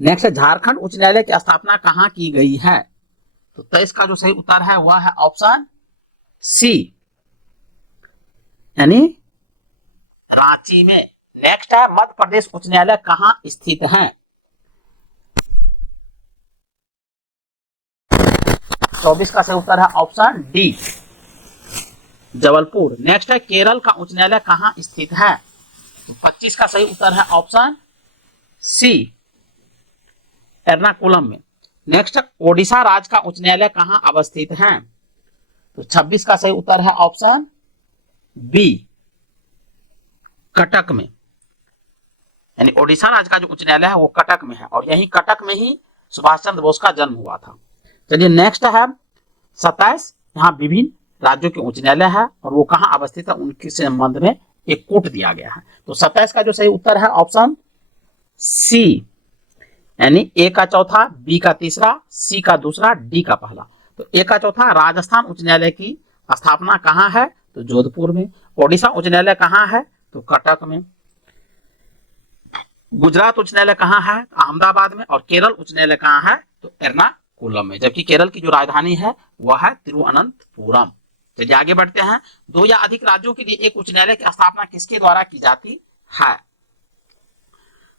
नेक्स्ट है झारखंड उच्च न्यायालय की स्थापना कहां की गई है? तो 23 का जो सही उत्तर है वह है ऑप्शन सी, यानी रांची में। नेक्स्ट है मध्य प्रदेश उच्च न्यायालय कहां स्थित है? 24 का सही उत्तर है ऑप्शन डी, जबलपुर। नेक्स्ट है केरल का उच्च न्यायालय कहां स्थित है? तो 25 का सही उत्तर है ऑप्शन सी, एर्नाकुलम में। नेक्स्ट है ओडिशा राज्य का उच्च न्यायालय कहां अवस्थित है? तो 26 का सही उत्तर है ऑप्शन बी, कटक में। यानी ओडिशा राज्य का जो उच्च न्यायालय है वो कटक में है और यही कटक में ही सुभाष चंद्र बोस का जन्म हुआ था। चलिए नेक्स्ट है 27, यहाँ विभिन्न राज्यों के उच्च न्यायालय है और वो कहां अवस्थित है उनके संबंध में एक कोट दिया गया है। तो 27 का जो सही उत्तर है ऑप्शन सी, यानी ए का चौथा, बी का तीसरा, सी का दूसरा, डी का पहला। तो ए का चौथा राजस्थान उच्च न्यायालय की स्थापना कहां है? तो जोधपुर में। ओडिशा उच्च न्यायालय कहां है? तो कटक में। गुजरात उच्च न्यायालय कहां है? अहमदाबाद में। और केरल उच्च न्यायालय कहां है? तो एर्नाकुलम में। जबकि केरल की जो राजधानी है वह है तिरुवनंतपुरम। चलिए आगे बढ़ते हैं। 2 या अधिक राज्यों के लिए एक उच्च न्यायालय की स्थापना किसके द्वारा की जाती है?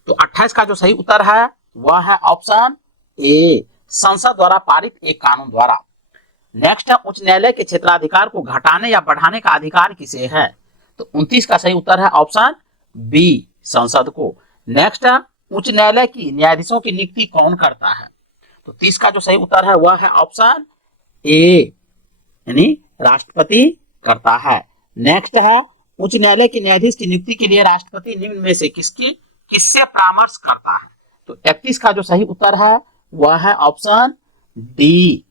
तो 28 का जो सही उत्तर है वह है ऑप्शन ए, संसद द्वारा पारित एक कानून द्वारा। नेक्स्ट है उच्च न्यायालय के क्षेत्राधिकार को घटाने या बढ़ाने का अधिकार किसे है? तो 29 का सही उत्तर है ऑप्शन बी, संसद को। नेक्स्ट है उच्च न्यायालय की न्यायाधीशों की नियुक्ति कौन करता है? तो 30 का जो सही उत्तर है वह है ऑप्शन ए, यानी राष्ट्रपति करता है। नेक्स्ट है उच्च न्यायालय के न्यायाधीश की नियुक्ति के लिए राष्ट्रपति निम्न में से किससे परामर्श करता है? तो 31 का जो सही उत्तर है वह है ऑप्शन डी,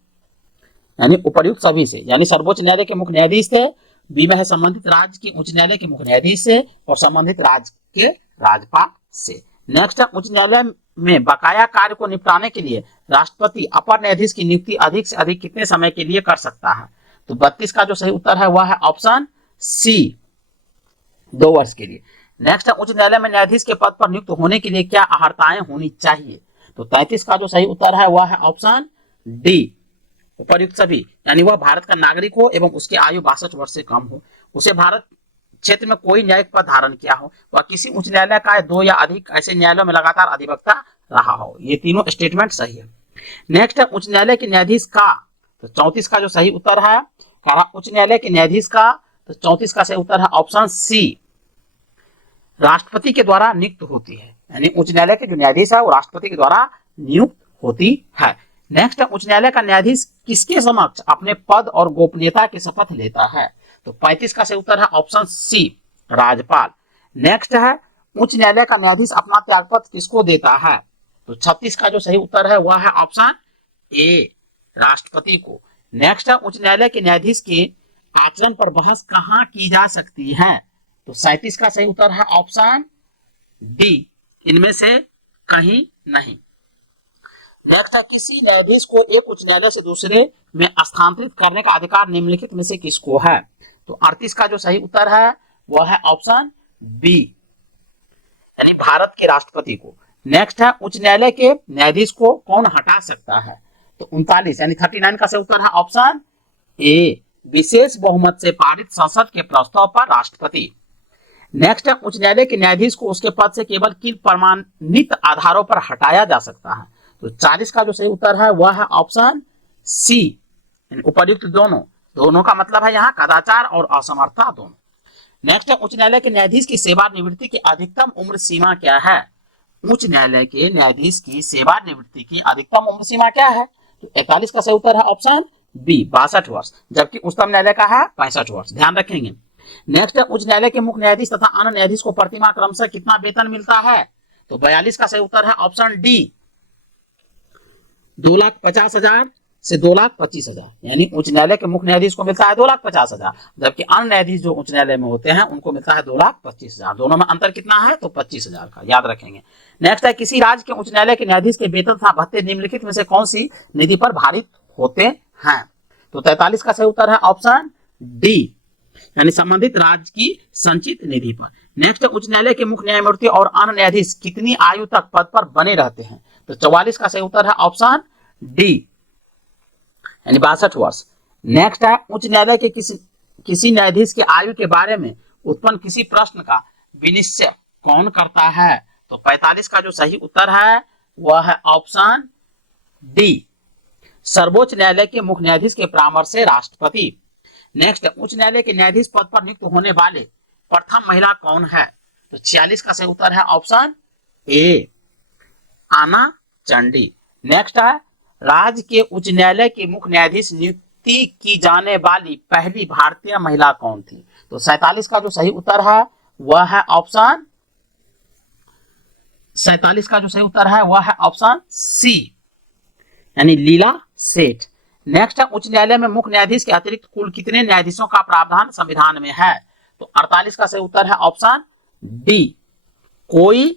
यानी उपर्युक्त सभी से। यानी सर्वोच्च न्यायालय के मुख्य न्यायाधीश थे बी में है संबंधित राज्य के उच्च न्यायालय के मुख्य न्यायाधीश से और संबंधित राज्य के राज्यपाल से। नेक्स्ट है उच्च न्यायालय में बकाया कार्य को निपटाने के लिए राष्ट्रपति अपर न्यायाधीश की नियुक्ति अधिक से अधिक कितने समय के लिए कर सकता है? तो 32 का जो सही उत्तर है वह है ऑप्शन सी, 2 वर्ष के लिए। नेक्स्ट है उच्च न्यायालय में न्यायाधीश के पद पर नियुक्त होने के लिए क्या अर्हताएं होनी चाहिए? तो 33 का जो सही उत्तर है वह है ऑप्शन डी, उपर्युक्त सभी, यानी वह भारत का नागरिक हो एवं उसकी आयु 62 वर्ष से कम हो, उसे भारत क्षेत्र में कोई न्यायिक पद धारण किया हो, वह किसी उच्च न्यायालय का 2 या अधिक ऐसे न्यायालयों में लगातार अधिवक्ता रहा हो। ये तीनों स्टेटमेंट सही है। नेक्स्ट है उच्च न्यायालय के न्यायाधीश का, तो 34 का जो सही उत्तर है उच्च न्यायालय के न्यायाधीश का, तो 34 का सही उत्तर है ऑप्शन सी, राष्ट्रपति के द्वारा नियुक्त होती है, यानी उच्च न्यायालय के जो न्यायाधीश है वो राष्ट्रपति के द्वारा नियुक्त होती है। नेक्स्ट उच्च न्यायालय का न्यायाधीश किसके समक्ष अपने पद और गोपनीयता की शपथ लेता है? तो 35 का सही उत्तर है ऑप्शन सी, राज्यपाल। नेक्स्ट है उच्च न्यायालय का न्यायाधीश अपना त्यागपत्र किसको देता है? तो 36 का जो सही उत्तर है वह है ऑप्शन ए, राष्ट्रपति को। नेक्स्ट है उच्च न्यायालय के न्यायाधीश के आचरण पर बहस कहां की जा सकती है? तो 37 का सही उत्तर है ऑप्शन डी, इनमें से कहीं नहीं। नेक्स्ट है किसी न्यायाधीश को एक उच्च न्यायालय से दूसरे में स्थानांतरित करने का अधिकार निम्नलिखित में से किसको है? तो 38 का जो सही उत्तर है वह है ऑप्शन बी, यानी भारत के राष्ट्रपति को। नेक्स्ट है उच्च न्यायालय के न्यायाधीश को कौन हटा सकता है? तो 39 यानी 39 का सही उत्तर है ऑप्शन ए, विशेष बहुमत से पारित संसद के प्रस्ताव पर राष्ट्रपति। नेक्स्ट है उच्च न्यायालय के न्यायाधीश को उसके पद से केवल किन प्रमाणित आधारों पर हटाया जा सकता है? तो 40 का जो सही उत्तर है वह है ऑप्शन सी, उपर्युक्त दोनों का मतलब है यहाँ कदाचार और असमर्थता दोनों। नेक्स्ट है उच्च न्यायालय के न्यायाधीश की सेवानिवृत्ति की अधिकतम उम्र सीमा क्या है? उच्च न्यायालय के न्यायाधीश की सेवानिवृत्ति की अधिकतम उम्र सीमा क्या है? तो 41 का सही उत्तर है ऑप्शन बी, 62 वर्ष, जबकि उच्चतम न्यायालय का है 65 वर्ष, ध्यान रखेंगे। नेक्स्ट है उच्च न्यायालय के मुख्य न्यायाधीश तथा अन्य न्यायाधीश को प्रतिमाह क्रमशः कितना वेतन मिलता है? तो 42 का सही उत्तर है ऑप्शन डी, 2,50,000 से 2,25,000, यानी उच्च न्यायालय के मुख्य न्यायाधीश को मिलता है 2,50,000, जबकि अन्य न्यायाधीश जो उच्च न्यायालय में होते हैं उनको मिलता है 2,25,000। दोनों में अंतर कितना है? तो 25,000 का, याद रखेंगे। नेक्स्ट है किसी राज्य के उच्च न्यायालय के न्यायाधीश के वेतन तथा भत्ते निम्नलिखित में से कौन सी निधि पर भारित होते हैं? तो 43 का सही उत्तर है ऑप्शन डी, यानी संबंधित राज्य की संचित निधि पर। नेक्स्ट उच्च न्यायालय के मुख्य न्यायमूर्ति और अन्य न्यायाधीश कितनी आयु तक पद पर बने रहते हैं? तो 44 का सही उत्तर है ऑप्शन डी, यानी 62 वर्ष। नेक्स्ट है उच्च न्यायालय के किसी न्यायाधीश के आयु के बारे में उत्पन्न किसी प्रश्न का विनिश्चय कौन करता है? तो 45 का जो सही उत्तर है वह है ऑप्शन डी, सर्वोच्च न्यायालय के मुख्य न्यायाधीश के परामर्श से राष्ट्रपति। नेक्स्ट उच्च न्यायालय के न्यायाधीश पद पर नियुक्त होने वाले प्रथम महिला कौन है? तो 46 का सही उत्तर है ऑप्शन ए, आना चंडी। नेक्स्ट है राज्य के उच्च न्यायालय के मुख्य न्यायाधीश नियुक्ति की जाने वाली पहली भारतीय महिला कौन थी? तो 47 का जो सही उत्तर है वह है ऑप्शन 47 का जो सही उत्तर है वह है ऑप्शन सी, यानी लीला सेठ। नेक्स्ट है उच्च न्यायालय में मुख्य न्यायाधीश के अतिरिक्त कुल कितने न्यायाधीशों का प्रावधान संविधान में है? तो 48 का सही उत्तर है ऑप्शन डी, कोई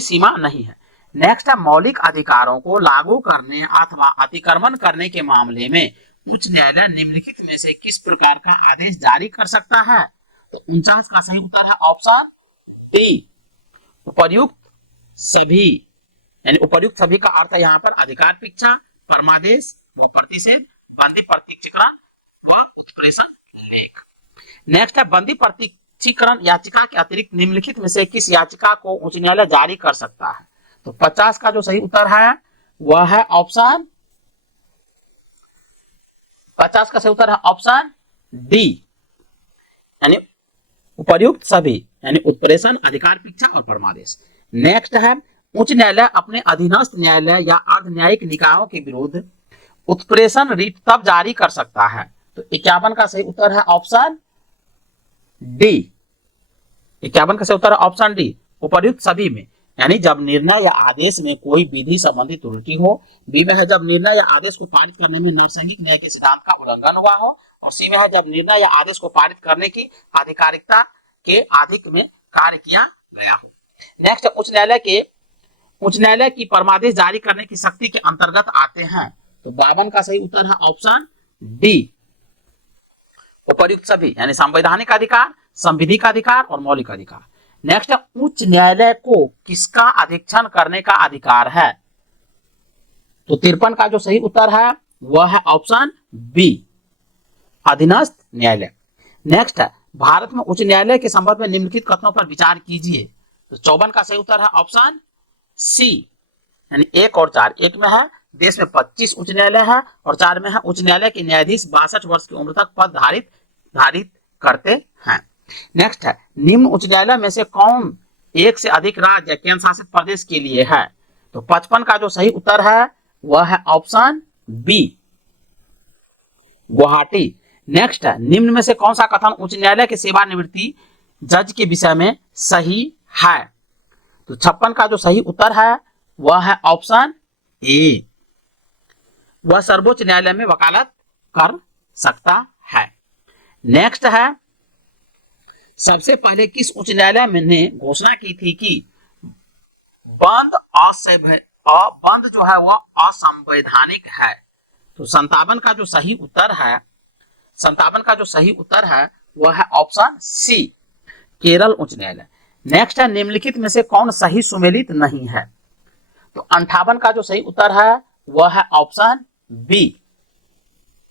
सीमा नहीं है। नेक्स्ट है मौलिक अधिकारों को लागू करने अथवा अतिक्रमण करने के मामले में उच्च न्यायालय निम्नलिखित में से किस प्रकार का आदेश जारी कर सकता है? तो 49 का सही उत्तर है ऑप्शन डी, उपर्युक्त सभी, यानी उपर्युक्त सभी का अर्थ है यहाँ पर अधिकार पिच्छा, परमादेश व प्रतिषेध, बंदी प्रत्यक्षीकरण व उत्प्रेषण लेख। नेक्स्ट है बंदी प्रत्यक्षीकरण याचिका के अतिरिक्त निम्नलिखित में से किस याचिका को उच्च न्यायालय जारी कर सकता है? तो 50 का जो सही उत्तर है वह है ऑप्शन 50 का सही उत्तर है ऑप्शन डी, यानी उपर्युक्त सभी, यानी उत्प्रेषण, अधिकार पिच्छा और परमादेश। नेक्स्ट है उच्च न्यायालय अपने अधीनस्थ न्यायालय या अर्ध न्यायिक निकायों के विरुद्ध उत्प्रेषण रिट तब जारी कर सकता है? तो 51 का सही उत्तर है ऑप्शन डी, 51 का सही उत्तर है ऑप्शन डी, उपर्युक्त सभी में, यानी जब निर्णय या आदेश में कोई विधि संबंधी त्रुटि हो। बी में है जब निर्णय या आदेश को पारित करने में नैसर्गिक न्याय के सिद्धांत का उल्लंघन हुआ हो, और सी में है जब निर्णय या आदेश को पारित करने की आधिकारिकता के आधिक में कार्य किया गया हो। नेक्स्ट, उच्च न्यायालय की परमादेश जारी करने की शक्ति के अंतर्गत आते हैं। तो 52 का सही उत्तर है ऑप्शन डी, उपर्युक्त सभी, यानी संवैधानिक अधिकार, संविधिक अधिकार और मौलिक अधिकार। नेक्स्ट, उच्च न्यायालय को किसका अधीक्षण करने का अधिकार है? तो 53 का जो सही उत्तर है वह है ऑप्शन बी, अधीनस्थ न्यायालय। नेक्स्ट, भारत में उच्च न्यायालय के संबंध में निम्नलिखित कथनों पर विचार कीजिए। तो 54 का सही उत्तर है ऑप्शन सी, यानी 1 और 4। 1 में है देश में 25 उच्च न्यायालय है और 4 में है उच्च न्यायालय के न्यायाधीश 62 वर्ष की उम्र तक पद धारित करते हैं। नेक्स्ट है, निम्न उच्च न्यायालय में से कौन एक से अधिक राज्य या केंद्र शासित प्रदेश के लिए है? तो 55 का जो सही उत्तर है वह है ऑप्शन बी, गुवाहाटी। नेक्स्ट है, निम्न में से कौन सा कथन उच्च न्यायालय के सेवानिवृत्ति जज के विषय में सही है? तो 56 का जो सही उत्तर है वह है ऑप्शन ए, वह सर्वोच्च न्यायालय में वकालत कर सकता है। नेक्स्ट है, सबसे पहले किस उच्च न्यायालय ने घोषणा की थी कि बंद जो है वह असंवैधानिक है? तो 57 का जो सही उत्तर है वह है ऑप्शन सी, केरल उच्च न्यायालय। नेक्स्ट है, निम्नलिखित में से कौन सही सुमेलित नहीं है? तो 58 का जो सही उत्तर है वह है ऑप्शन बी,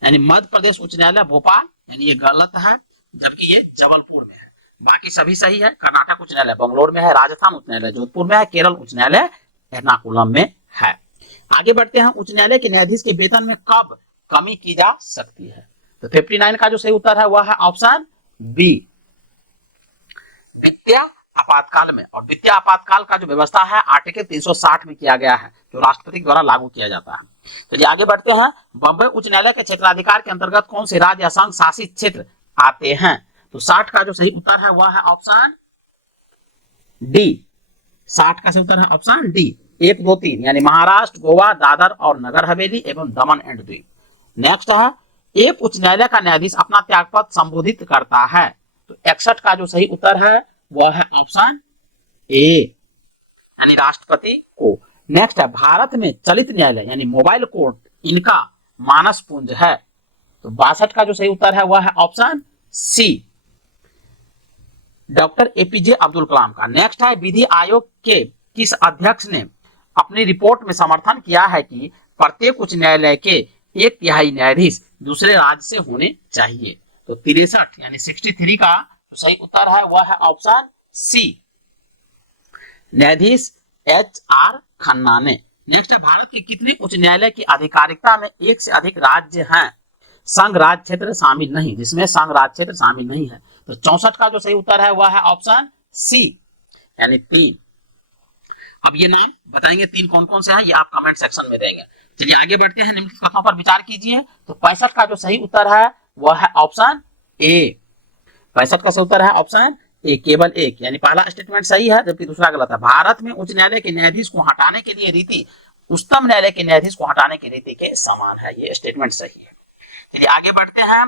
यानी मध्य प्रदेश उच्च न्यायालय भोपाल, यानी ये गलत है, जबकि ये जबलपुर में है। बाकी सभी सही है। कर्नाटक उच्च न्यायालय बंगलोर में है, राजस्थान उच्च न्यायालय जोधपुर में है, केरल उच्च न्यायालय एर्नाकुलम में है। आगे बढ़ते हैं, उच्च न्यायालय के न्यायाधीश के वेतन में कब कमी की जा सकती है? तो 59 का जो सही उत्तर है वह है ऑप्शन बी, वित्तीय आपातकाल में। और वित्तीय आपातकाल का जो व्यवस्था है आर्टिकल 360 में किया गया है, जो राष्ट्रपति द्वारा लागू किया जाता है। चलिए आगे बढ़ते हैं, बंबई उच्च न्यायालय के क्षेत्राधिकार के अंतर्गत कौन से राज्य या संघ शासित क्षेत्र आते हैं? तो 60 का जो सही उत्तर है वह है ऑप्शन डी, 60 का सही उत्तर है ऑप्शन डी, 1, 2, 3, यानी महाराष्ट्र, गोवा, दादर और नगर हवेली एवं दमन एंड द्वीप। नेक्स्ट है, एक उच्च न्यायालय का न्यायाधीश अपना त्यागपत्र संबोधित करता है। तो 61 का जो सही उत्तर है वह है ऑप्शन ए, यानी राष्ट्रपति को। नेक्स्ट है, भारत में चलित न्यायालय यानी मोबाइल कोर्ट इनका मानस पुंज है। तो 62 का जो सही उत्तर है वह है option C, doctor APJ Abdul Kalam का। नेक्स्ट है, विधि आयोग के किस अध्यक्ष ने अपनी रिपोर्ट में समर्थन किया है कि प्रत्येक उच्च न्यायालय के 1/3 न्यायाधीश दूसरे राज्य से होने चाहिए? तो 63 यानी 63 का जो सही उत्तर है वह है ऑप्शन सी, न्यायाधीश HR खन्ना ने। नेक्स्ट है, भारत के कितने उच्च न्यायालय की आधिकारिकता में एक से अधिक राज्य हैं? संघ राज्य क्षेत्र शामिल नहीं, जिसमें संघ राज्य क्षेत्र शामिल नहीं है। तो 64 का जो सही उत्तर है वह है ऑप्शन सी, यानी 3। अब ये नाम बताएंगे 3 कौन कौन से हैं, ये आप कमेंट सेक्शन में देंगे। चलिए आगे बढ़ते हैं, निम्नलिखित कथनों पर विचार कीजिए। तो 65 का जो सही उत्तर है वह है ऑप्शन ए, 65 का सही उत्तर है ऑप्शन ए, केवल एक, यानी पहला स्टेटमेंट सही है जबकि दूसरा गलत है। भारत में उच्च न्यायालय के न्यायाधीश को हटाने के लिए रीति उच्चतम न्यायालय के न्यायाधीश को हटाने की रीति के समान है, ये स्टेटमेंट सही है। चलिए आगे बढ़ते हैं,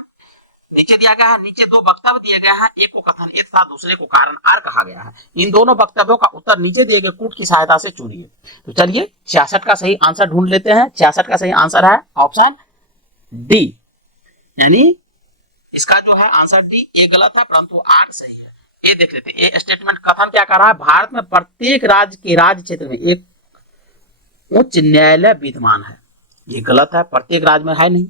नीचे दिया गया है, नीचे 2 वक्तव्य दिए गए हैं, एक को कथन एक था, दूसरे को कारण आर कहा गया है। इन दोनों वक्तव्यों का उत्तर नीचे दिए गए कूट की सहायता से चुनिए। तो चलिए 66 का सही आंसर ढूंढ लेते हैं। 66 का सही आंसर है ऑप्शन डी, यानी इसका जो है आंसर डी, ए गलत है परंतु आर सही है। ये देख लेते हैं, ये स्टेटमेंट कथन क्या कर रहा है, भारत में प्रत्येक राज्य के राज्य क्षेत्र में एक उच्च न्यायालय विद्यमान है, ये गलत है, प्रत्येक राज्य में है नहीं।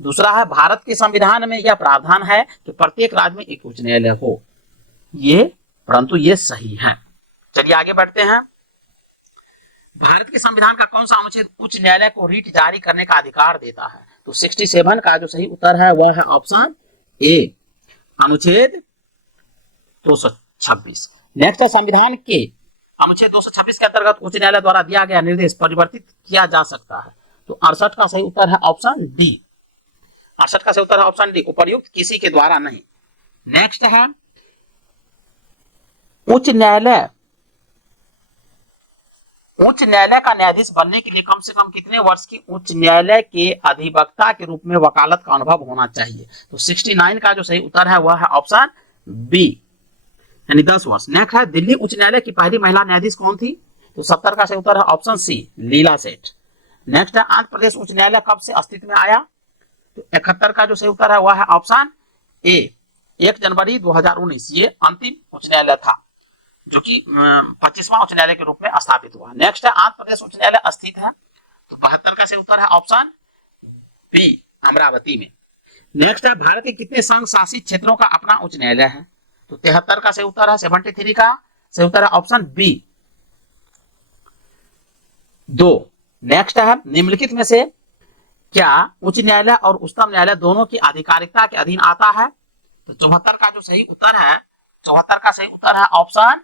दूसरा है, भारत के संविधान में यह प्रावधान है कि प्रत्येक राज्य में एक उच्च न्यायालय हो, ये परंतु ये सही है। चलिए आगे बढ़ते हैं, भारत के संविधान का कौन सा अनुच्छेद उच्च न्यायालय को रीट जारी करने का अधिकार देता है? तो 67 का जो सही उत्तर है वह है ऑप्शन ए, अनुच्छेद 226। नेक्स्ट है, संविधान के अनुच्छेद 226 के अंतर्गत उच्च न्यायालय द्वारा दिया गया निर्देश परिवर्तित किया जा सकता है। तो 68 का सही उत्तर है ऑप्शन डी, 68 का सही उत्तर है ऑप्शन डी, उपर्युक्त किसी के द्वारा नहीं। नेक्स्ट है, उच्च न्यायालय उच्च न्यायालय का न्यायाधीश बनने के लिए कम से कम कितने वर्ष की उच्च न्यायालय के अधिवक्ता के रूप में वकालत का अनुभव होना चाहिए? तो 69 का जो सही उत्तर है वह है ऑप्शन बी, यानी 10 वर्ष। नेक्स्ट है दिल्ली उच्च न्यायालय की पहली महिला न्यायाधीश कौन थी? तो 70 का सही उत्तर है ऑप्शन सी, लीला सेठ। नेक्स्ट है आंध्र प्रदेश उच्च न्यायालय कब से अस्तित्व में आया? तो 71 का जो सही उत्तर है वह है ऑप्शन ए, 1 जनवरी 2019। ये अंतिम उच्च न्यायालय था जो कि 25वां उच्च न्यायालय के रूप में स्थापित हुआ। नेक्स्ट है आंध्र प्रदेश उच्च न्यायालय स्थित है? तो 72 का सही उत्तर है ऑप्शन बी, अमरावती में। नेक्स्ट है भारत के कितने संघ शासित क्षेत्रों का अपना उच्च न्यायालय है? तो 73 का सही उत्तर है 73 का सही उत्तर है ऑप्शन बी, 2। नेक्स्ट है निम्नलिखित में से क्या उच्च न्यायालय और उच्चतम न्यायालय दोनों की आधिकारिकता के अधीन आता है? तो 74 का जो सही उत्तर है, 74 का सही उत्तर है ऑप्शन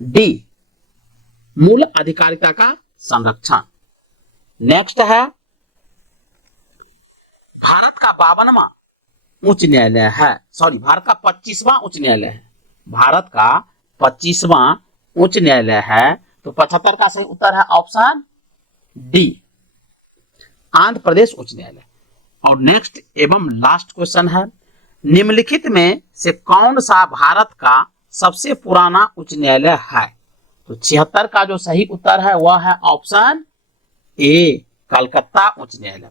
डी, मूल अधिकारिता का संरक्षण। नेक्स्ट है भारत का 52वां उच्च न्यायालय है, सॉरी भारत का 25वां उच्च न्यायालय है, भारत का 25वां उच्च न्यायालय है। तो 75 का सही उत्तर है ऑप्शन डी, आंध्र प्रदेश उच्च न्यायालय। और नेक्स्ट एवं लास्ट क्वेश्चन है निम्नलिखित में से कौन सा भारत का सबसे पुराना उच्च न्यायालय है? तो 76 का जो सही उत्तर है वह है ऑप्शन ए, कलकत्ता उच्च न्यायालय।